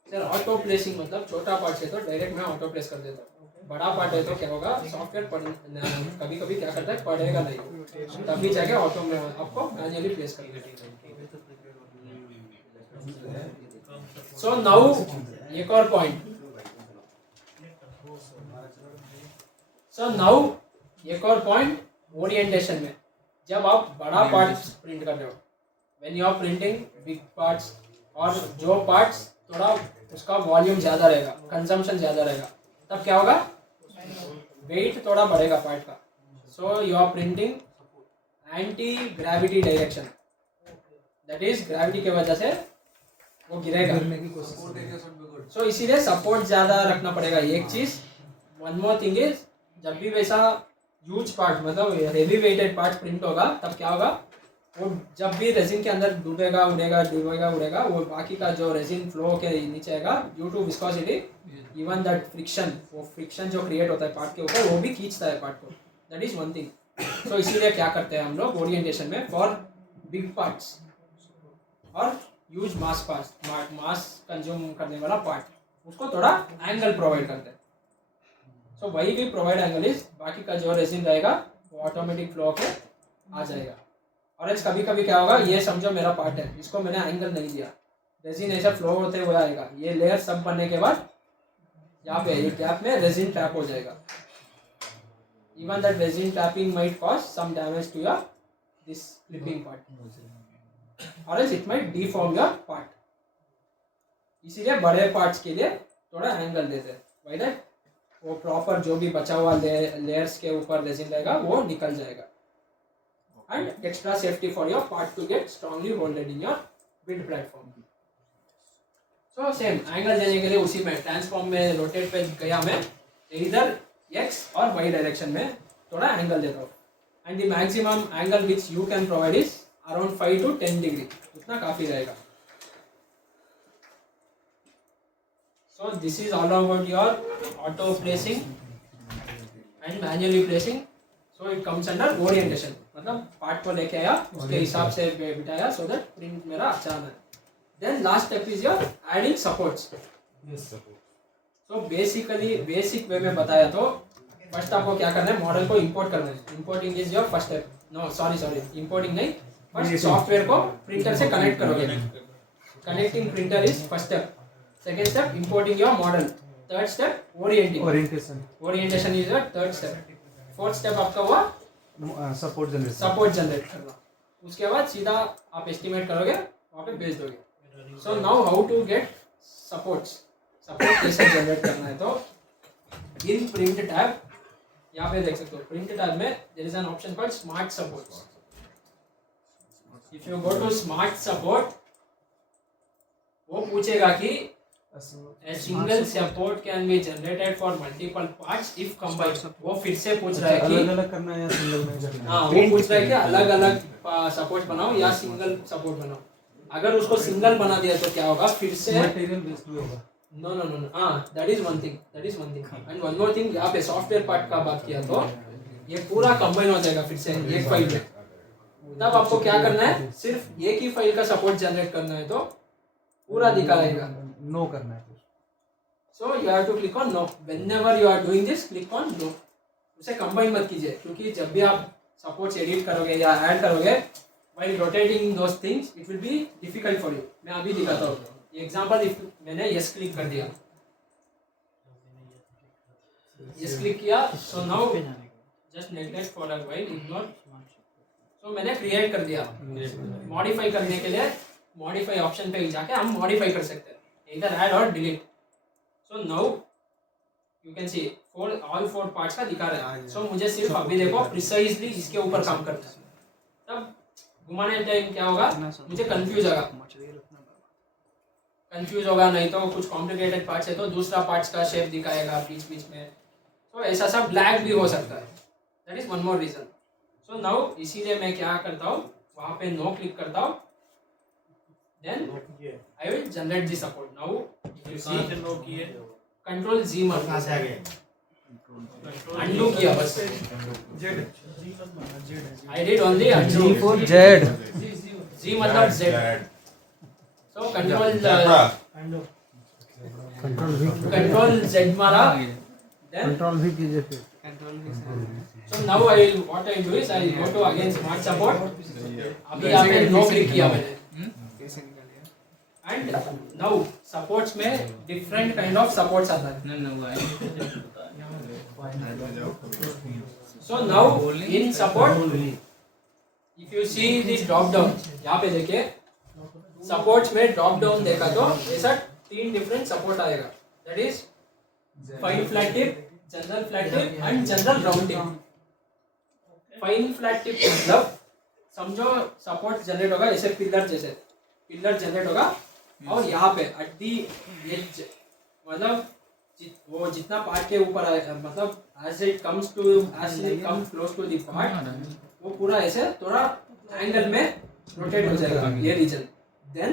सर ऑटो प्लेसिंग मतलब छोटा पार्ट है तो डायरेक्ट मैं ऑटो प्लेस कर देता हूँ, बड़ा पार्ट है तो क्या होगा, सॉफ्टवेयर कभी कभी क्या करता है, पढ़ेगा नहीं, तभी जाके ऑटो में आपको मैन्युअली प्लेस कर देगा। सो नाउ एक और पॉइंट, ओरिएंटेशन में जब आप बड़ा पार्ट प्रिंट कर रहे हो, when you are printing big parts, और जो पार्ट्स थोड़ा उसका वॉल्यूम ज़्यादा रहेगा, कंजम्पशन ज़्यादा रहेगा, तब क्या होगा, वेट थोड़ा बढ़ेगा पार्ट का। So you are printing anti gravity direction, that is gravity की वजह से वो गिरेगा। सो इसीलिए सपोर्ट ज़्यादा रखना पड़ेगा, एक चीज़। वन मोर थिंग इज, जब भी वैसा ह्यूज पार्ट मतलब हेवी वेटेड पार्ट प्रिंट होगा तब क्या होगा, वो जब भी रेजिन के अंदर डूबेगा उड़ेगा, वो बाकी का जो रेजिन फ्लो के नीचे आएगा due to viscosity, even that friction, वो फ्रिक्शन जो क्रिएट होता है पार्ट के ऊपर वो भी खींचता है पार्ट को, दैट इज वन थिंग। सो इसीलिए क्या करते हैं हम लोग ओरिएंटेशन में, फॉर बिग पार्ट्स और ह्यूज मास पार्ट, मास कंज्यूम करने वाला पार्ट, उसको थोड़ा एंगल प्रोवाइड करते हैं। सो वही भी प्रोवाइड एंगल इज, बाकी का जो रेजिन रहेगा वो ऑटोमेटिक फ्लो के आ जाएगा। और कभी कभी क्या होगा, ये समझो मेरा पार्ट है, इसको मैंने एंगल नहीं दिया, रेजिन ऐसा फ्लो होते हुए आएगा, ये लेयर सब बनने के बाद यहाँ पे ये गैप में रेजिन ट्रैप हो जाएगा। Even that resin trapping might cause some damage to your this clipping part, और it might deform your part. इसीलिए बड़े पार्ट्स के लिए थोड़ा एंगल देते हैं, वाई दैट वो प्रॉपर जो भी बचा हुआ लेयर्स के ऊपर रेजिन रहेगा वो निकल जाएगा, and extra safety for your part to get strongly holded in your build platform. So same angle देने के लिए उसी में ट्रांसफॉर्म में रोटेट पे गया मैं, इधर x और y डायरेक्शन में थोड़ा एंगल देता हूँ, and the maximum angle which you can provide is around 5 to 10 degree, उतना काफी रहेगा। So this is all about your auto placing and manually placing. So it comes under orientation, मतलब पार्ट को लेके आया उसके हिसाब से बिठाया so that प्रिंट मेरा अच्छा आना है। Then last step is your adding supports. So basically basic way में बताया तो फर्स्ट आपको क्या करना है, मॉडल को इंपोर्ट करना है। Importing is your first step, no sorry importing नहीं, फर्स्ट सॉफ्टवेयर को प्रिंटर से कनेक्ट करोगे, connecting printer is first step. Second step importing your model, third step orientation is your third step. Fourth step आपका हुआ सपोर्ट जनरेट करना, उसके बाद सीधा आप एस्टिमेट करोगे, वहाँ पे भेज दोगे। So now how to get support कैसे जनरेट करना है, तो इन प्रिंट टैब यहाँ पे देख सकते हो, प्रिंट टैब में there is an option called smart supports. If you go to smart support, वो पूछेगा कि A single support can be generated for multiple parts if combined. वो फिर से पूछ रहा है कि अलग-अलग करना है या सिंगल में करना है। हाँ, वो पूछ रहा है कि अलग-अलग सपोर्ट बनाओ या सिंगल सपोर्ट बनाओ। अगर उसको सिंगल बना दिया तो क्या होगा, फिर से मटेरियल वेस्ट होगा। नो हाँ, that is one thing and one more thing, यहाँ पे सॉफ्टवेयर पार्ट का बात किया तो ये पूरा कंबाइन हो जाएगा फिर से एक फाइल में। तब आपको क्या करना है, सिर्फ एक ही फाइल का सपोर्ट जनरेट करना है तो पूरा दिखाएगा। नो करना है। So you have to click on no whenever you are doing this, click on no. उसे कंबाइन मत कीजिए, क्योंकि जब भी आप सपोर्ट्स एडिट करोगे या ऐड करोगे, while rotating those things it will be difficult for you. मैं अभी दिखाता हूँ एग्जांपल। मैंने यस क्लिक कर दिया, यस क्लिक किया, so now just neglect for a while, ignore. So मैंने क्रिएट कर दिया। मॉडिफाई करने के लिए मॉडिफाई ऑप्शन पे जाके हम मॉडिफाई कर सकते हैं, इधर ऐड और delete. So now you can see all 4 parts का दिखा रहा है। सो मुझे सिर्फ अभी देखो प्रिसाइजली इसके ऊपर काम करना है। तब घुमाने टाइम क्या होगा, मुझे कंफ्यूज होगा, नहीं तो कुछ कॉम्प्लिकेटेड पार्ट्स है तो दूसरा पार्ट्स का शेप दिखाएगा बीच बीच में। तो ऐसा सब ब्लैक भी हो सकता है। That is one more reason. So now इसीलिए मैं क्या करता हूँ, वहाँ पे नो क्लिक करता हूँ, then I will generate the support. Now you see no किए, कंट्रोल जी मार कहाँ से आ गए? अंडू किया बस। I did only undo. G for Z. G मतलब जेड। सो कंट्रोल जेड मारा, देन कंट्रोल भी कीजिए फिर। so now I will what I do is I will go to again smart support। अभी यहाँ पे नो क्लिक किया मैंने, एंड नाउ सपोर्ट्स में डिफरेंट काइंड ऑफ सपोर्ट्स आता है। So now in support if you see the drop down, यहाँ पे देखिए सपोर्ट्स में ड्रॉप डाउन देखा तो ऐसा 3 डिफरेंट सपोर्ट आएगा। That is fine flat tip, general flat tip and general round tip. Fine flat tip मतलब समझो सपोर्ट जनरेट होगा ऐसे पिलर जैसे, पिलर जनरेट होगा और यहाँ पे एट दी एज, मतलब वो जितना पार्ट के ऊपर आएगा, मतलब as it comes close to the part, वो पूरा ऐसे थोड़ा एंगल में रोटेट हो जाएगा ये reason. Then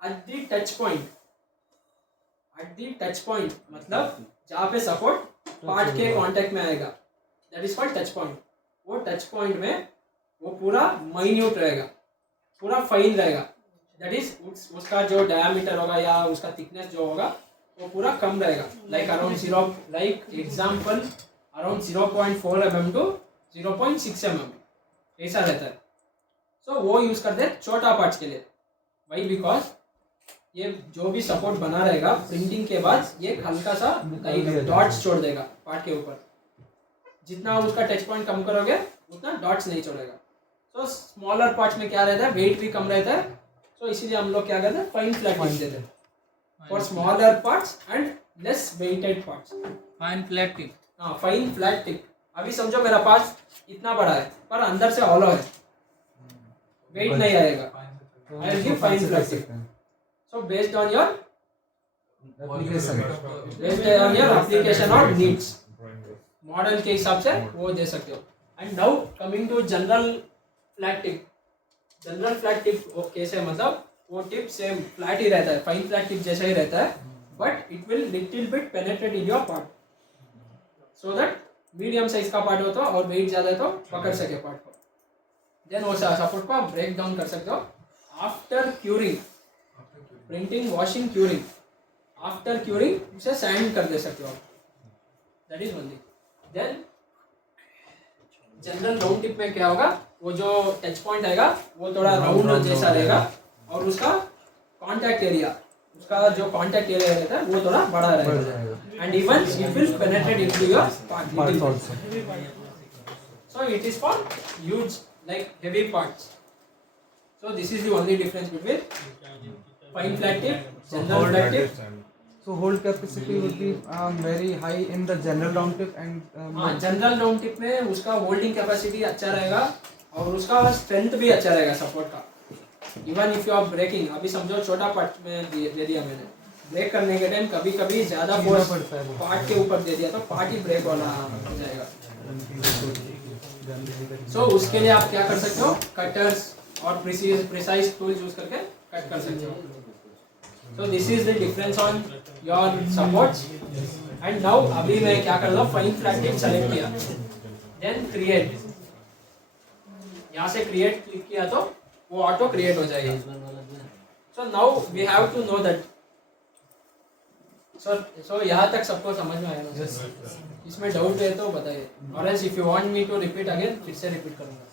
at the touch point मतलब जहाँ पे सपोर्ट पार्ट के कांटेक्ट में आएगा, that is called touch point. वो टच पॉइंट में वो पूरा माइन्यूट रहेगा, पूरा फाइन रहेगा। दैट इज उसका जो डायमीटर होगा या उसका थिकनेस जो होगा वो पूरा कम रहेगा, like around 0, like example around 0.4 mm to 0.6 mm ऐसा रहता है। सो वो यूज करते हैं छोटा पार्ट्स के लिए। वाई बिकॉज ये जो भी सपोर्ट बना रहेगा प्रिंटिंग के बाद ये हल्का सा डॉट्स छोड़ देगा पार्ट के ऊपर। जितना उसका टच पॉइंट कम करोगे उतना डॉट्स नहीं छोड़ेगा। तो स्मॉलर पार्ट्स में क्या रहता है, वेट भी कम रहता है। तो इसीलिए हम लोग क्या करते हैं, फाइन फ्लैट टिप देते हैं for smaller parts and less weighted parts. Fine flat tip, हाँ फाइन फ्लैट टिप। अभी समझो मेरा पार्ट इतना बड़ा है पर अंदर से हॉलो है, वेट नहीं आएगा। I will give fine flat tip. So based on your application और नीड्स, मॉडल के हिसाब से वो दे सकते हो। And now coming to general flat tip. General flat tip वो कैसे, मतलब वो टिप सेम फ्लैट ही रहता है, फाइन फ्लैट टिप जैसा ही रहता है, but it will little bit penetrate in your part so that medium size का पार्ट हो तो और वेट ज़्यादा है तो पकड़ सके पार्ट को। देन वो सपोर्ट को आप ब्रेक डाउन कर सकते हो after curing, printing, washing, curing. After curing उसे सैंड कर दे सकते हो आप। That is only. Then general round tip में क्या होगा, वो जो टच पॉइंट आएगा वो थोड़ा राउंड जैसा रहेगा और उसका कांटेक्ट एरिया, उसका जो कांटेक्ट एरिया रहता है वो थोड़ा बड़ा रहेगा। And even it will penetrate into your part also. So it is for huge like heavy parts. So this is the only difference between fine flat tip, general flat tip. So hold capacity would be very high in the general round tip and हाँ, जनरल राउंड टिप में उसका होल्डिंग कैपेसिटी अच्छा रहेगा और उसका स्ट्रेंथ भी अच्छा रहेगा सपोर्ट का। Even if you are breaking, अभी समझो छोटा पार्ट में दे दिया मैंने, ब्रेक करने के टाइम कभी कभी ज़्यादा फोर्स पार्ट के ऊपर दे दिया तो पार्ट ही ब्रेक होना हो जाएगा। सो उसके लिए आप क्या कर सकते हो, कटर्स और प्रिसाइज टूल्स यूज करके कट कर सकते हो। So this is the difference on your supports. And now अभी मैं क्या कर रहा हूँ, फाइन फ्लैट टिप सेलेक्ट किया, then create। यहाँ से क्रिएट क्लिक किया तो वो ऑटो क्रिएट हो जाएगा. So now we have to know that. So यहाँ तक सबको समझ में आया ना? इसमें डाउट है तो बताइए, और else if you want me to repeat again फिर से रिपीट करूँगा.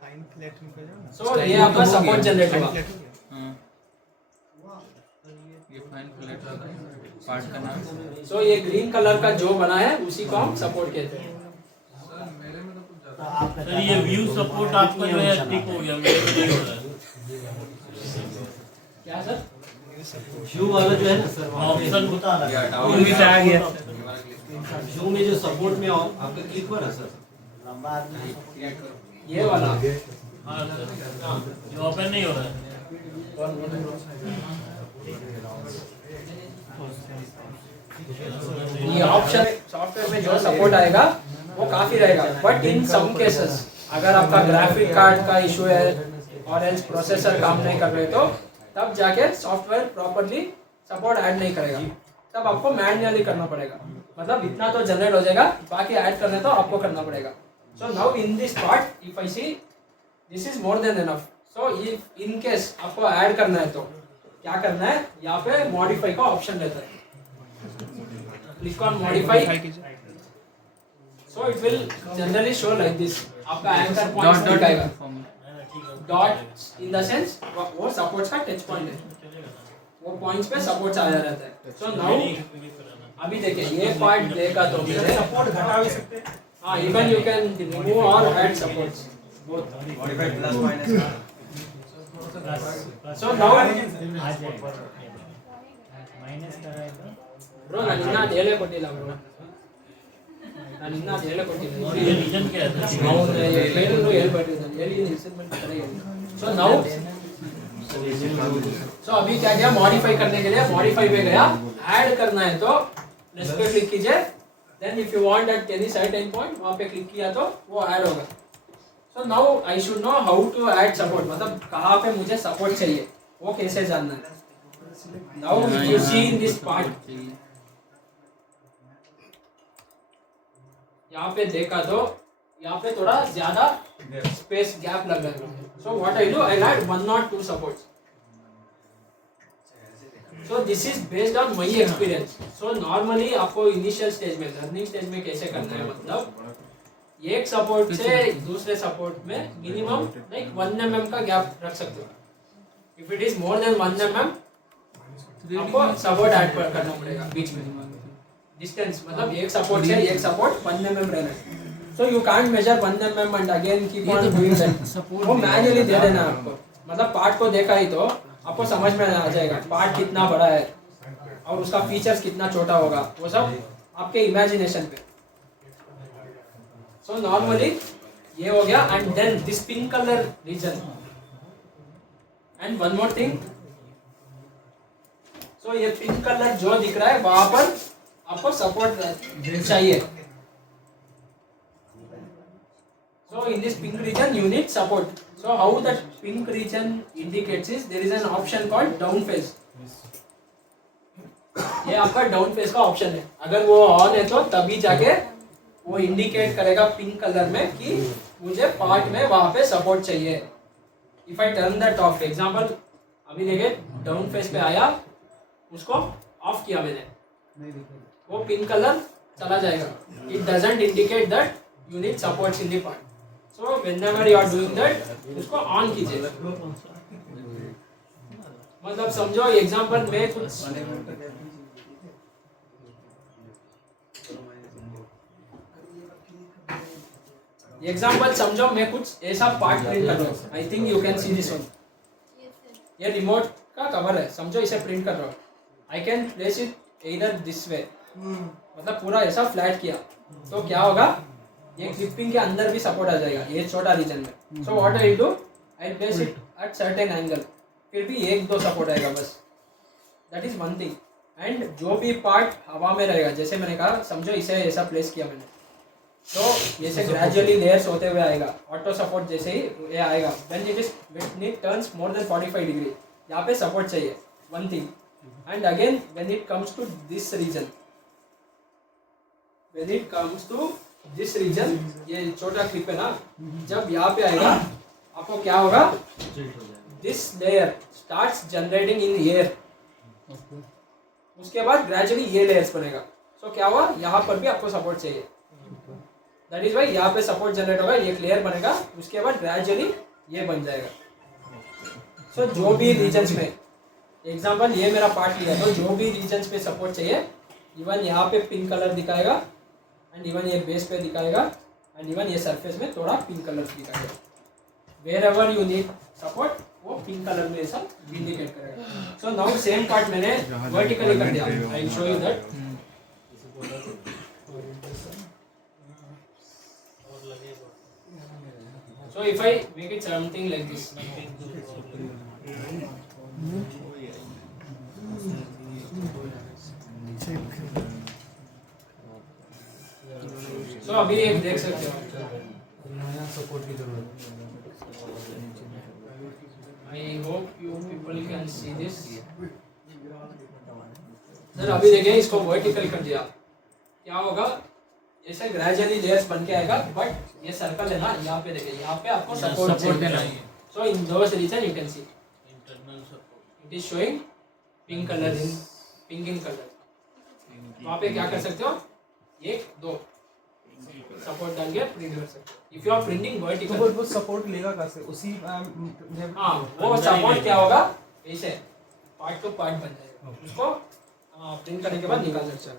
फाइन फ्लैट में जाओ. सो ये आपका सपोर्ट जनरेट हुआ. हाँ, ये फाइन फ्लैट पार्ट का नाम. सो ये ग्रीन कलर का जो बना है उसी को हम सपोर्ट कहते हैं. सर मेरे में तो कुछ ज्यादा सर ये व्यू सपोर्ट आपका जो है टिक हो गया, मेरे में नहीं हो रहा है. क्या सर? व्यू वाला जो है ना सर, ऑप्शन होता है या ना, डाउन वो भी आ गया. ये वाला क्लिक व्यू में जो सपोर्ट में आपका क्लिक हुआ ना सर, क्रिएट करो. ये वाला. हाँ सर, ये ओपन नहीं हो रहा है. ये ऑप्शन सॉफ्टवेयर में जो सपोर्ट आएगा वो काफी रहेगा. बट इन सम केसेस अगर आपका ग्राफिक कार्ड का इशू है और एल्स प्रोसेसर काम नहीं कर रहे तो तब जाके सॉफ्टवेयर प्रॉपरली सपोर्ट ऐड नहीं करेगा. तब आपको मैन्युअली करना पड़ेगा. मतलब इतना तो जनरेट हो जाएगा, बाकी ऐड करने तो आपको करना पड़ेगा. So now in this part if I see this is more than enough. So if in case आपको ऐड करना है तो क्या करना है, यहाँ पे मॉडिफाई का ऑप्शन रहता है. Click on modify. So it will generally show like this. आपका एंकर पॉइंट दिखाएगा. डॉट इन द सेंस वो सपोर्ट्स का टच पॉइंट है, वो पॉइंट्स पे सपोर्ट्स आया रहता है. सो नाउ अभी देखिए ये पार्ट देखा तो सपोर्ट घटा भी सकते हैं. हाँ, इवन यू कैन रिमूव और add supports both. Modify plus minus. So now minus ತರ ಇದೆ. ಬ್ರೋ ನಾನು ಇನ್ನ ಹೇಳೇ ಕೊಟ್ಟಿಲ್ಲ ಬ್ರೋ. ನಾನು ಇನ್ನ ಹೇಳೇ ಕೊಟ್ಟಿಲ್ಲ. ये रीजन क्या है सर? ಹೌದು, ಹೇಳಿದ್ರು ಹೇಳ್ಬಿಟ್ಟಿದ್ದಾನೆ. ಹೇಳಿ ಇನ್ಸ್ಟ್ರೂಮೆಂಟ್ ತರ ಹೇಳಿ. सो नाउ सो अभी क्या किया, मॉडिफाई करने के लिए मॉडिफाई पे गया. ऐड करना है तो प्लस पे क्लिक कीजिए. Then if you want at any certain point वहां पे क्लिक किया तो वो ऐड होगा. So now I should know how to add support. मतलब कहाँ पे मुझे सपोर्ट चाहिए वो कैसे जानना है. Now if you see in this part, यहाँ पे देखा तो यहाँ पे थोड़ा ज्यादा स्पेस गैप लग रहा है. So what I do, I add 1 or 2 supports. So this is based on my experience. So normally आपको इनिशियल स्टेज में, लर्निंग स्टेज में कैसे करना है, मतलब एक सपोर्ट से दूसरे सपोर्ट में मिनिमम लाइक 1 mm का गैप रख सकते हो. If it is more than 1 mm आपको सपोर्ट ऐड करना पड़ेगा बीच में. डिस्टेंस मतलब एक सपोर्ट से एक सपोर्ट 1 mm रहना है. So you can't measure 1 mm and again keep on doing that. वो मैन्युअली दे देना है आपको. मतलब पार्ट को देखा ही तो आपको समझ में आ जाएगा पार्ट कितना बड़ा है और उसका फीचर्स कितना छोटा होगा, वो सब आपके इमेजिनेशन पे. सो नॉर्मली ये हो गया. And then this pink colour region. And one more thing, so ये पिंक कलर जो दिख रहा है वहां पर आपको सपोर्ट चाहिए. So in this pink region you need support. So how that pink region indicates is there is an option called down phase. ये आपका डाउन फेज का ऑप्शन है. अगर वो ऑन है तो तभी जाके वो इंडिकेट करेगा पिंक कलर में कि मुझे पार्ट में वहां पे सपोर्ट चाहिए. If I turn that of, example अभी देखिए डाउन फेज पे आया, उसको ऑफ किया मैंने, वो पिंक कलर चला जाएगा. It doesn't indicate that you need supports in the part. So whenever you are doing that उसको ऑन कीजिए. मतलब समझो एग्जांपल में कुछ एग्जांपल समझो मैं कुछ ऐसा पार्ट प्रिंट कर रहा हूँ. I think you can see this one. ये रिमोट का कवर है, समझो इसे प्रिंट कर रहा हूँ. आई कैन प्लेस इट इधर दिस वे, मतलब पूरा ऐसा फ्लैट किया तो क्या होगा, ये क्लिपिंग के अंदर भी सपोर्ट आ जाएगा ये छोटा रीजन में. सो what I do, I place it at certain angle, फिर भी 1-2 सपोर्ट आएगा बस. That is one thing. And जो भी पार्ट हवा में रहेगा, जैसे मैंने कहा समझो इसे ऐसा प्लेस किया मैंने, तो जैसे ग्रेजुअली लेयर्स होते हुए आएगा. ऑटो सपोर्ट जैसे ही ये आएगा, when it turns more than 45 degree, यहाँ पे सपोर्ट चाहिए, one thing. And again when it comes to this region, when it comes to this region, ये छोटा क्लिप है ना, जब यहाँ पे आएगा आपको क्या होगा, this layer starts generating in air, उसके बाद ग्रेजुअली ये लेयर्स बनेगा. सो क्या हुआ, यहाँ पर भी आपको सपोर्ट चाहिए. दैट इज वाई यहाँ पे सपोर्ट जनरेट होगा, एक लेयर बनेगा, उसके बाद ग्रेजुअली ये बन जाएगा. सो जो भी रीजन्स में, एग्जांपल ये मेरा पार्ट लिया, तो जो भी रीजन्स पे सपोर्ट चाहिए, इवन यहाँ पे पिंक कलर दिखाएगा, एंड इवन ये बेस पे दिखाएगा, एंड इवन ये सरफेस में थोड़ा पिंक कलर दिखाएगा. Wherever you need support, वो पिंक कलर में सब इंडिकेट करेगा. सो नाउ सेम पार्ट मैंने वर्टिकली कर दिया. I will show you that. So if I make it something like this, so अभी एक देख सकते हो, नया सपोर्ट की जरूरत है. I hope you people can see this. Sir अभी देखिए, इसको वर्टिकल कर दिया, क्या होगा, ऐसे ग्रेजुअली लेयर्स बन के आएगा. बट ये सर्कल है ना, यहाँ पे देखिए, यहाँ पे आपको सपोर्ट देना है. So in those region you can see internal support it is showing pink colour in pink in colour. वहाँ पे क्या कर सकते हो, एक दो सपोर्ट डाल के प्रिंट कर सकते हो. इफ यू आर प्रिंटिंग तो वर्टिकल, वो सपोर्ट लेगा कैसे, उसी हाँ वो सपोर्ट क्या होगा, ऐसे पार्ट टू पार्ट बन जाएगा, उसको प्रिंट करने के बाद निकाल सकते हो.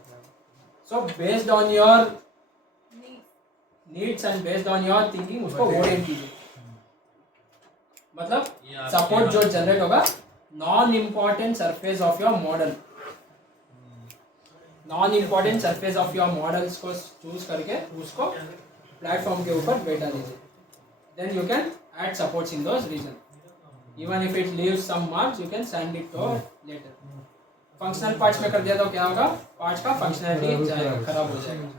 So based on your needs and based on your thinking उसको ओरिएंट कीजिए. मतलब सपोर्ट जो जनरेट होगा, non important surface of your model, non important surface of your models को चूज करके उसको प्लेटफॉर्म के ऊपर बैठा दीजिए. Then you can add supports in those region. Even if it leaves some marks you can send it to later. Functional parts में कर दिया तो क्या होगा, पार्ट्स का फंक्शनैलिटी जाएगा, खराब हो जाएगा.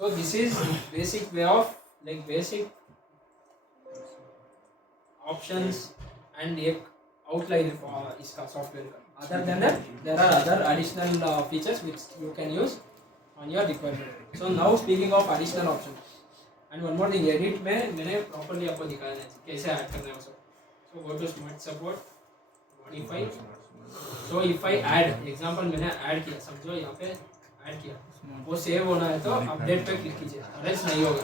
So this is basic way of, like basic options and एक outline for इसका software का. Other than that, there are other additional features which you can use on your requirement. So now speaking of additional options, and one more thing, edit में मैंने properly आपको दिखाया है कैसे ऐड करना है उसको. So go to smart support, modify. So if I add, example मैंने add किया, समझो यहाँ पे add किया, वो सेव होना है तो अपडेट पे क्लिक कीजिए, अदरवाइज नहीं होगा.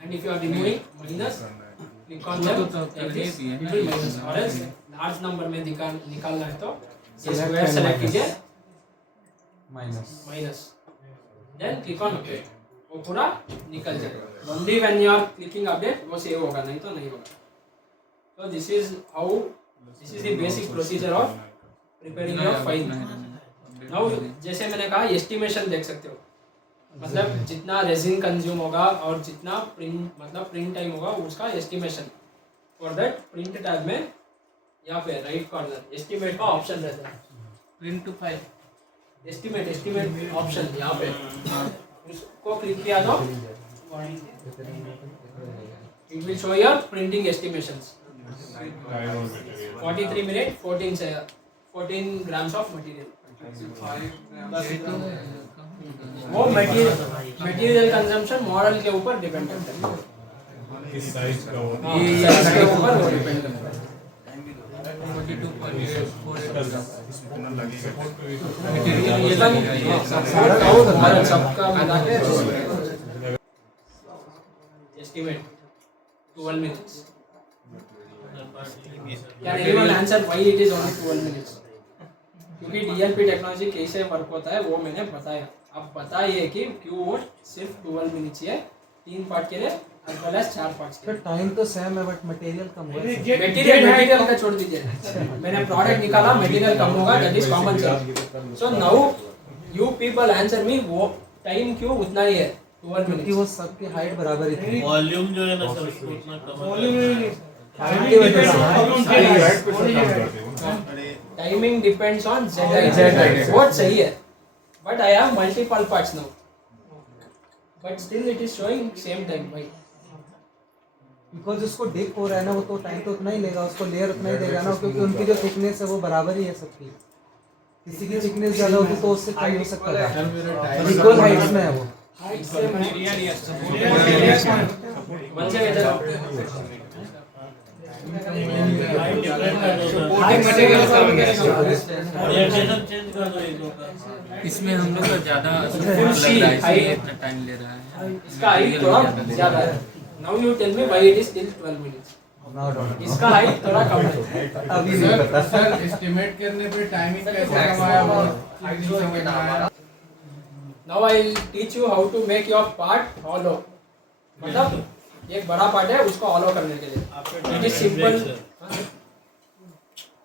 And if you are removing minus, click on that, it will minus. और एल्स लार्ज नंबर में निकालना है तो ये स्क्वायर सेलेक्ट कीजिए, minus, then click on update, वो पूरा निकल जाएगा. Only when you are clicking update वो सेव होगा, नहीं तो नहीं होगा. तो this is the basic procedure of preparing your file. Now जैसे मैंने कहा, एस्टिमेशन देख सकते हो, मतलब जितना रेजिन कंज्यूम होगा और जितना प्रिंट टाइम होगा उसका estimation. For that print tab में यहाँ पे राइट कॉर्नर एस्टिमेट का ऑप्शन रहता है, print to file, estimate option यहाँ पे, उसको क्लिक किया तो it will show your printing estimations. 43 minute 14 grams of material. वो मटेरियल कंजम्पशन मॉडल के ऊपर डिपेंड करता है, किस साइज का हो, साइज के ऊपर वो डिपेंड करता है. 42.4 लगेगा. सबका मिला के estimate 12 minutes. Can anyone answer why it is only 12 minutes? क्योंकि DLP टेक्नोलॉजी कैसे वर्क होता है वो मैंने बताया. अब बताइए कि क्यों वो सिर्फ 12 मिनट्स है, 3 पार्ट के लिए as well as 4 पार्ट्स के लिए. टाइम तो सेम है बट मटेरियल कम है. मटेरियल का छोड़ दीजिए, मैंने प्रोडक्ट निकाला, मटेरियल कम होगा, that is common sense. So now you people answer me, वो टाइम क्यों उतना ही है 12 क्योंकि मिनट्स. वो सबकी हाइट बराबर ही थी. वॉल्यूम जो है ना सर उसको उतना कम टाइमिंग डिपेंड्स ऑन Z. वो सही है, but I have multiple parts now, but still it is showing same time. भाई बिकॉज उसको डिप हो रहा है ना, वो तो टाइम तो उतना ही लेगा, उसको लेयर उतना ही देगा ना, क्योंकि उनकी जो थिकनेस है वो बराबर ही है सबकी. किसी की थिकनेस ज्यादा होती तो उससे कम हो सकता था, इक्वल हाइट्स में है वो। हाइट से मैं वन से इधर ओरिएंटेशन चेंज कर दो ये लोग का। इसमें हम लोग का ज़्यादा लग रहा है, इसलिए इतना टाइम ले रहा है। इसका हाइट थोड़ा ज्यादा है। Now you tell me why it is still 12 minutes. इसका हाइट थोड़ा कम है। अभी नहीं पता। सर एस्टिमेट करने पे टाइमिंग कैसे कमाया वो नहीं समझ में आया। Now I will teach you how to make your part hollow. मतलब एक बड़ा पार्ट है उसको हॉलो करने के लिए it is simple.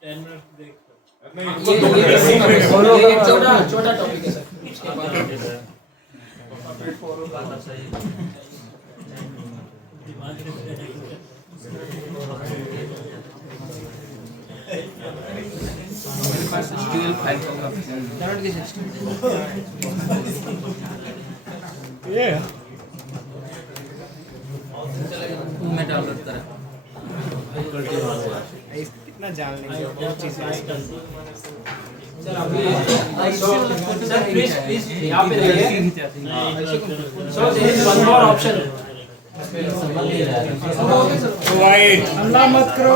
10 minutes break. ये एक छोटा टॉपिक है सर। उसके बाद मेरे पास STL फाइल होगा। मैं डाउनलोड करा। कितना जान लेंगे बहुत चीजें। सर अभी सर प्लीज यहाँ पे देखिए। So there is one more option. अल्लाह मत करो।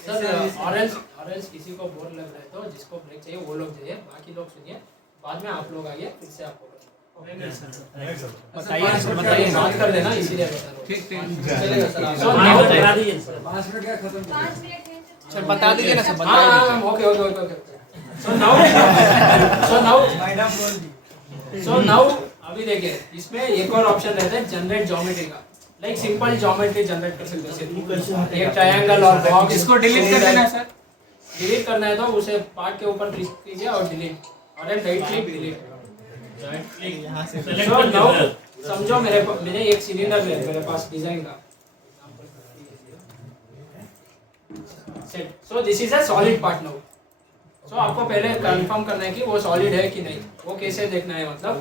सर ऑरेंज किसी को बोर लग रहा है तो जिसको ब्रेक चाहिए वो लोग जाइए, बाकी लोग सुनिए, बाद में आप लोग आइए फिर से आपको बताइए बात कर लेना इसीलिए बता रहा हूं। ठीक चलेगा सर आप बता दीजिए सर। सर बता दीजिए ना सर। हां ओके सो नाउ अभी देखिए इसमें एक और ऑप्शन रहता है जनरेट ज्योमेट्री का। लाइक सिंपल ज्योमेट्री जनरेट कर सकते हो, एक ट्रायंगल और बॉक्स। इसको डिलीट कर देना है सर। डिलीट करना है तो उसे पार्ट के ऊपर क्लिक कीजिए और डिलीट, और right click delete. So now समझो मेरे एक सिलेंडर है मेरे पास डिजाइन का set. So this is a solid part now. So आपको पहले कंफर्म करना है कि वो सॉलिड है कि नहीं। वो कैसे देखना है मतलब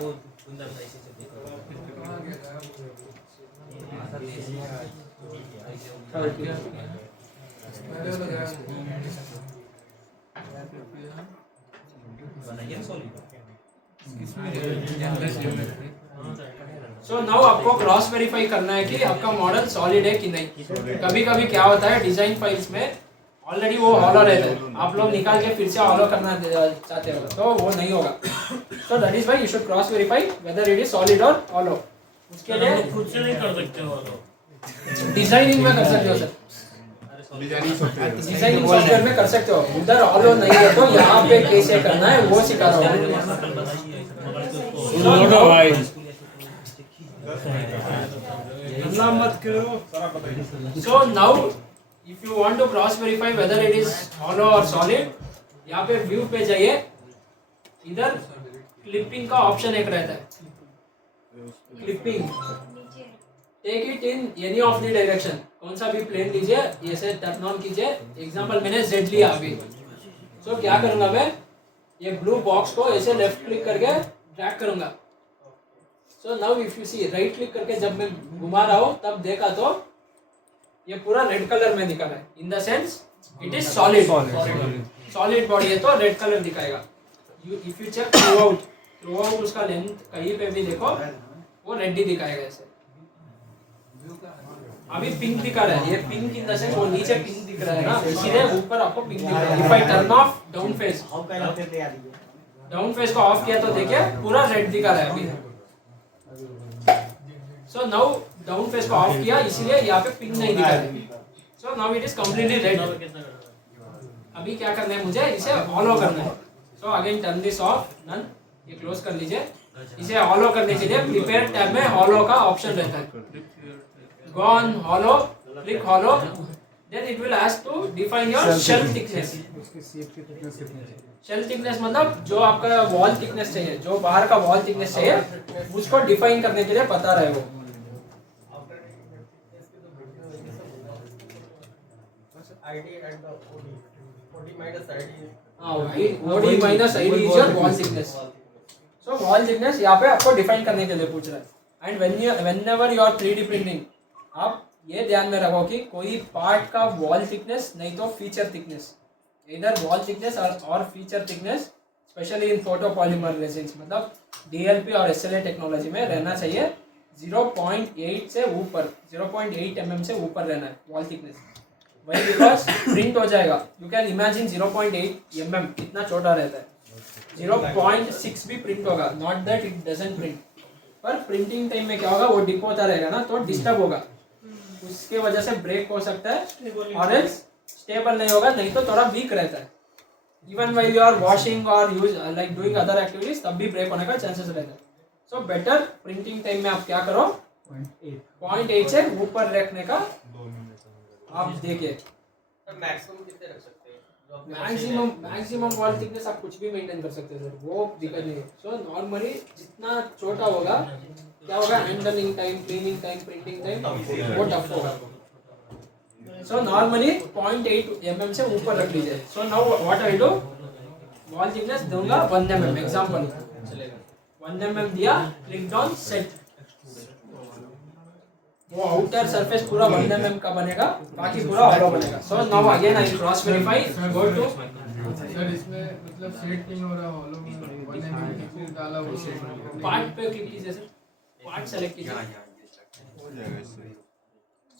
सो नाउ आपको क्रॉस वेरीफाई करना है कि आपका मॉडल सॉलिड है कि नहीं। कभी कभी क्या होता है डिजाइन फाइल्स में ऑलरेडी वो हॉलो रहता है, आप लोग निकाल के फिर से हॉलो करना चाहते हो तो वो नहीं होगा। So that is why you should cross verify whether it is solid और हॉलो। उसके लिए खुद से नहीं कर सकते हो तो डिजाइनिंग में कर सकते हो सर, डिजाइनिंग सॉफ्टवेयर में कर सकते हो। उधर हॉलो नहीं है तो यहाँ पे कैसे करना है वो सिखा रहा हूँ। मत करो। So now if you want to cross verify whether it is hollow or solid, यहाँ पे व्यू पे जाइए, इधर क्लिपिंग का ऑप्शन एक रहता है, clipping. Take it in any of the direction, कौन सा भी प्लेन लीजिए, ऐसे टर्न ऑन कीजिए। एग्जांपल मैंने Z लिया अभी, सो क्या करूंगा मैं, ये ब्लू बॉक्स को ऐसे लेफ्ट क्लिक करके ड्रैग करूंगा। So now if you see right click करके जब मैं घुमा रहा हूँ तब देखा तो ये पूरा रेड कलर में दिखा रहा है, in the sense it is solid. Solid body है तो रेड कलर दिखाएगा। If you check throughout उसका लेंथ कहीं पे भी देखो वो रेड ही दिखाएगा ऐसे। अभी पिंक दिखा रहा है, ये पिंक इन द सेंस वो नीचे पिंक दिख रहा है ना, इसीलिए ऊपर आपको पिंक दिख रहा है। If I turn off down face को ऑफ किया तो देखिए पूरा रेड दिखा रहा है अभी। सो नाउ डाउन फेस को ऑफ किया इसीलिए यहाँ पे पिंक नहीं दिखा रहा है। So now it is completely red. अभी क्या करना है मुझे, इसे हॉलो करना है। So again turn this off, none, ये क्लोज कर लीजिए। इसे हॉलो करने के लिए प्रिपेयर टैब में हॉलो का ऑप्शन रहता है। Go on hollow, click hollow, then it will ask to define your shell thickness. Shell thickness मतलब जो आपका वॉल थिकनेस चाहिए, जो बाहर का वॉल थिकनेस चाहिए उसको डिफाइन करने के लिए बता रहे वो। OD minus ID is your wall thickness. So wall thickness यहाँ पे आपको डिफाइन करने के लिए पूछ रहा है। And whenever you are 3D printing, आप ये ध्यान में रखो कि कोई पार्ट का वॉल थिकनेस नहीं तो फीचर थिकनेस इधर वॉल थिकनेस और feature thickness specially in photo polymer resins मतलब DLP और SLA टेक्नोलॉजी में रहना चाहिए 0.8 से ऊपर 0.8 mm से ऊपर रहना है वॉल थिकनेस। वही बिकॉज प्रिंट हो जाएगा। यू कैन इमेजिन 0.8 mm इतना छोटा रहता है, 0.6 भी प्रिंट होगा, not that it doesn't print, पर प्रिंटिंग टाइम में क्या होगा वो डिप होता रहेगा ना, तो डिस्टर्ब होगा, उसके वजह से ब्रेक हो सकता है और एल्स स्टेबल नहीं होगा, नहीं तो थोड़ा वीक रहता है। Even while you are washing और use like doing other activities तब भी ब्रेक होने का चांसेस रहता है। सो बेटर प्रिंटिंग टाइम में आप क्या करो 0.8 से ऊपर रखने का आप देखिए। मैक्सिमम कितने रख सकते हैं? मैक्सिमम वॉल थिकनेस आप कुछ भी मेंटेन कर सकते हैं सर, वो दिक्कत नहीं है। सो नॉर्मली जितना छोटा होगा क्या होगा, handling time, cleaning time, printing time वो टफ होगा। सो नॉर्मली 0.8 mm से ऊपर रख लीजिए। So now what I do, wall thickness दूंगा 1 mm, एग्जांपल 1 mm दिया, क्लिक ऑन सेट, वो आउटर सरफेस पूरा 1 mm का बनेगा, बाकी पूरा हॉलो बनेगा। So now again I cross verify, go to sir इसमें मतलब सेट नहीं हो रहा, हॉलो में 1 mm फिर डाला वो सेट पार्ट पे क्लिक कीजिए सर, पार्ट सेलेक्ट कीजिए। हो जाएगा इससे।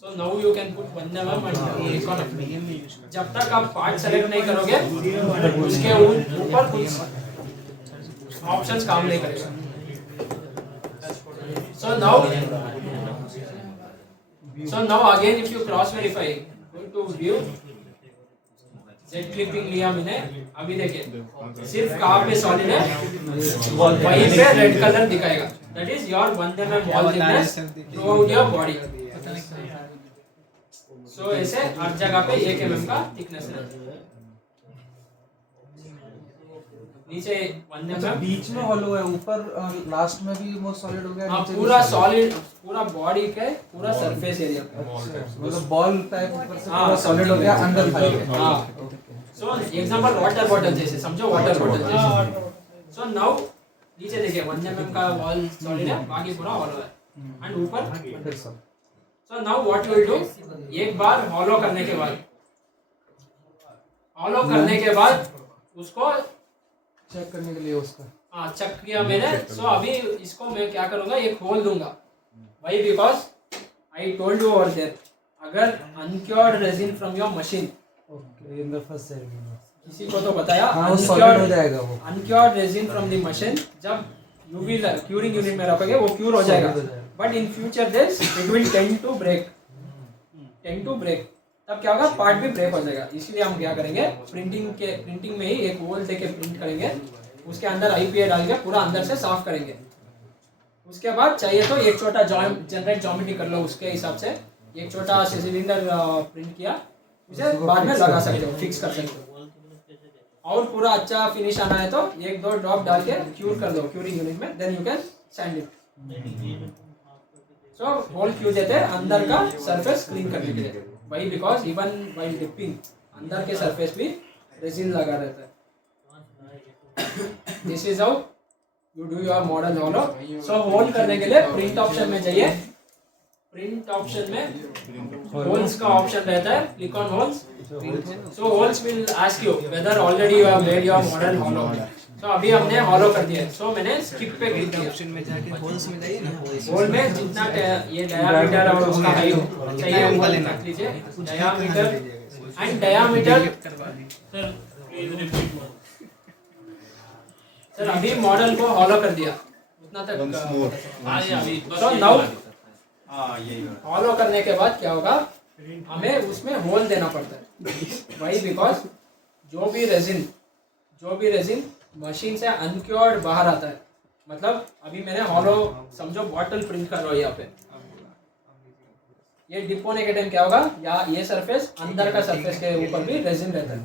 So now you can put 1 mm and click on it. जब तक आप पार्ट सेलेक्ट नहीं करोगे उसके ऊपर कुछ ऑप्शंस काम नहीं करेगा। So now again if you cross verify, go to view, Z clipping लिया मैंने, अभी देखिए सिर्फ कहाँ पे सॉलिड है, वहीं पे रेड कलर दिखाएगा, that is your 1 mm wall thickness throughout your body। So ऐसे हर जगह पे 1 mm का थिकनेस है। नीचे 1 mm, बीच में हॉलो है, ऊपर लास्ट में भी वो सॉलिड हो गया, हाँ नीचे भी पूरा solid। सॉलिड, पूरा बॉडी के पूरा सरफेस एरिया, मतलब बॉल टाइप ऊपर से हाँ, पूरा सॉलिड हो गया, अंदर फाइल है। हाँ। सो एग्जांपल वाटर बॉटल जैसे समझो, वाटर बॉटल जैसे। सो नाउ नीचे देखिए 1 mm का वॉल सॉलिड है, बाकी पूरा हॉलो है एंड ऊपर फिर सब सो now what you will do, एक बार हॉलो करने के बाद, हॉलो करने के बाद उसको चेक करने के लिए उसका हाँ चेक किया मैंने। सो अभी इसको मैं क्या करूंगा, एक होल दूंगा, वही because I told you over there, अगर uncured resin from your machine, okay in the first segment किसी को तो बताया, हाँ वो सॉलिड हो जाएगा वो uncured resin from the machine जब यूवी क्यूरिंग यूनिट में रखोगे वो क्यूर हो जाएगा, but in future this it will tend to break, तब क्या होगा, पार्ट भी ब्रेक हो जाएगा। इसलिए हम क्या करेंगे, प्रिंटिंग में ही एक होल देके प्रिंट करेंगे, उसके अंदर IPA डाल के पूरा अंदर से साफ करेंगे। उसके बाद चाहिए तो एक छोटा जनरेट ज्योमेट्री कर लो, उसके हिसाब से एक छोटा सिलेंडर प्रिंट किया, उसे बाद में लगा सकते हो, फिक्स कर सकते हो। और पूरा अच्छा फिनिश आना है तो 1-2 ड्रॉप डाल के क्यूर कर दो क्यूरिंग यूनिट में, then you can sand it. So hole क्यों देते हैं, अंदर का सरफेस क्लीन करने के लिए, वही बिकॉज इवन व्हाइल डिपिंग अंदर के सरफेस भी रेजिन लगा रहता है। This is how you do your model hollow. So hole करने के लिए प्रिंट ऑप्शन में जाइए, प्रिंट ऑप्शन में होल्स का ऑप्शन रहता है, click on holes. So holes will ask you whether already you have made your model hollow. So अभी हमने हॉलो कर दिया, सो मैंने स्किप पे क्लिक किया, ऑप्शन में जाके होल्स में जाइए ना, होल में जितना ये डायामीटर और उसका हाइट चाहिए वो लिख लीजिए, डायामीटर एंड डायामीटर। सर अभी मॉडल को हॉलो कर दिया, उतना तक। सो नाउ हॉलो करने के बाद क्या होगा, हमें उसमें होल देना पड़ता है, वही बिकॉज जो भी रेजिन मशीन से अनक्योर्ड बाहर आता है, मतलब अभी मैंने हॉलो समझो बॉटल प्रिंट कर रहा हूँ यहाँ पे, ये डिप होने के टाइम क्या होगा, या ये सरफेस अंदर का सरफेस के ऊपर भी रेजिन रहता है।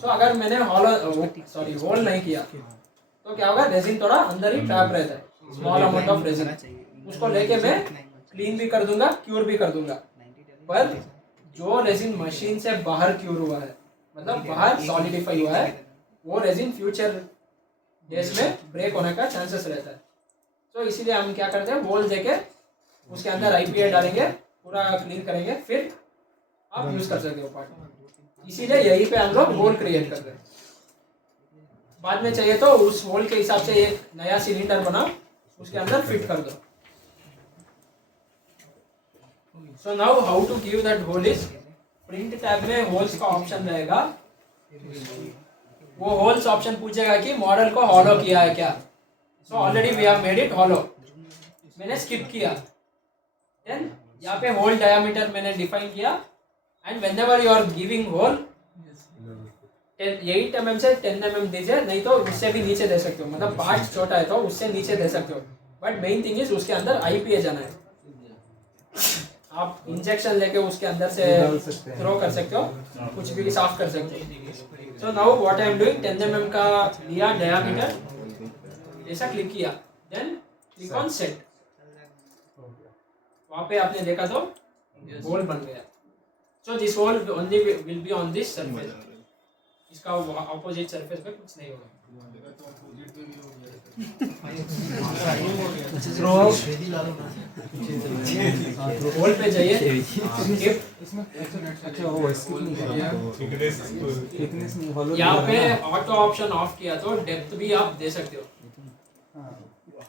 सो अगर मैंने होल नहीं किया तो क्या होगा, रेजिन थोड़ा अंदर ही ट्रैप रहता है, स्मॉल अमाउंट ऑफ रेजिन, उसको लेके मैं क्लीन भी कर दूंगा, क्यूर भी कर दूंगा, पर जो रेजिन मशीन से बाहर क्यूर हुआ है, मतलब बाहर सॉलिडिफाई हुआ है, वो रेजिन फ्यूचर डेज में ब्रेक होने का चांसेस रहता है। तो इसीलिए हम क्या करते हैं, होल देके उसके अंदर IPA डालेंगे, पूरा क्लीन करेंगे, फिर आप यूज कर सकते हो पार्ट। इसीलिए यहीं पे हम लोग होल क्रिएट कर रहे हैं। बाद में चाहिए तो उस होल के हिसाब से एक नया सिलेंडर बनाओ, उसके अंदर फिट कर दो। So now how to give that hole is, print tab में होल्स का ऑप्शन रहेगा। वो होल्स ऑप्शन पूछेगा कि मॉडल को हॉलो किया है क्या। So already we have made it hollow, मैंने स्किप किया। देन यहाँ पे होल डायमीटर मैंने डिफाइन किया and whenever you are giving hole 8 mm से 10 mm दीजिए, नहीं तो उससे भी नीचे दे सकते हो। मतलब पार्ट छोटा है तो उससे नीचे दे सकते हो, बट मेन थिंग इज उसके अंदर IPA जाना है। आप इंजेक्शन लेके उसके अंदर से थ्रो कर सकते हो, कुछ भी साफ कर सकते हो। सो now what I am doing, 10 mm का लिया डायमीटर, ऐसा क्लिक किया, देन क्लिक ऑन सेट। वहाँ पे आपने देखा तो होल बन गया। So this hole only will be on this surface, इसका ऑपोजिट सरफेस पे कुछ नहीं होगा। होल पे जाइए, यहाँ पे ऑटो ऑप्शन ऑफ किया तो डेप्थ भी आप दे सकते हो।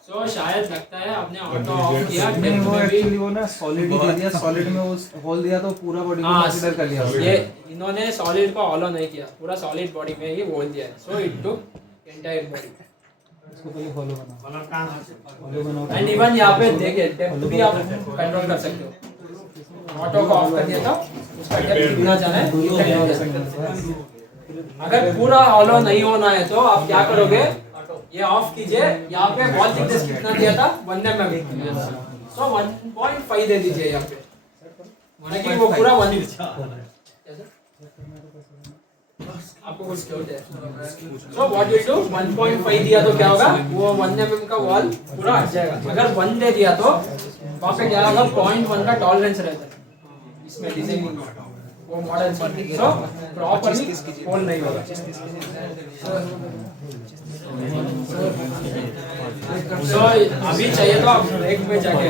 तो शायद लगता है आपने ऑटो ऑफ किया, डेप्थ वो में भी एक्चुअली वो ना सॉलिड ही दे दिया, सॉलिड में वो होल दिया तो पूरा बॉडी को कंसीडर कर लिया। ये इन्होंने सॉलिड को हॉलो नहीं किया, पूरा सॉलिड बॉडी में ही होल दिया है। So it took entire body. इसको पहले फॉलो बनाओ एंड इवन यहाँ पे देखिए डेप्थ भी आप कंट्रोल कर सकते हो। ऑटो को ऑफ कर दिया था, उसका डेप्थ कितना जाना है you can adjust। अगर पूरा हॉलो नहीं होना है तो आप क्या करोगे, ये ऑफ कीजिए। यहाँ पे वॉल थिकनेस कितना दिया था 1 mm, सो 1.5 दे दीजिए यहाँ पे, लेकिन वो पूरा 1 आपको कुछ डाउट है। सो व्हाट यू डू, 1.5 दिया तो क्या होगा, वो 1 mm का वॉल पूरा हट जाएगा। अगर 1 दे दिया तो वहाँ पे क्या होगा, 0.1 का टॉलरेंस रहता है इसमें डिजाइनिंग वो मॉडल। सो प्रॉपर्ली होल नहीं होगा। सो अभी चाहिए तो आप ब्रेक में जाके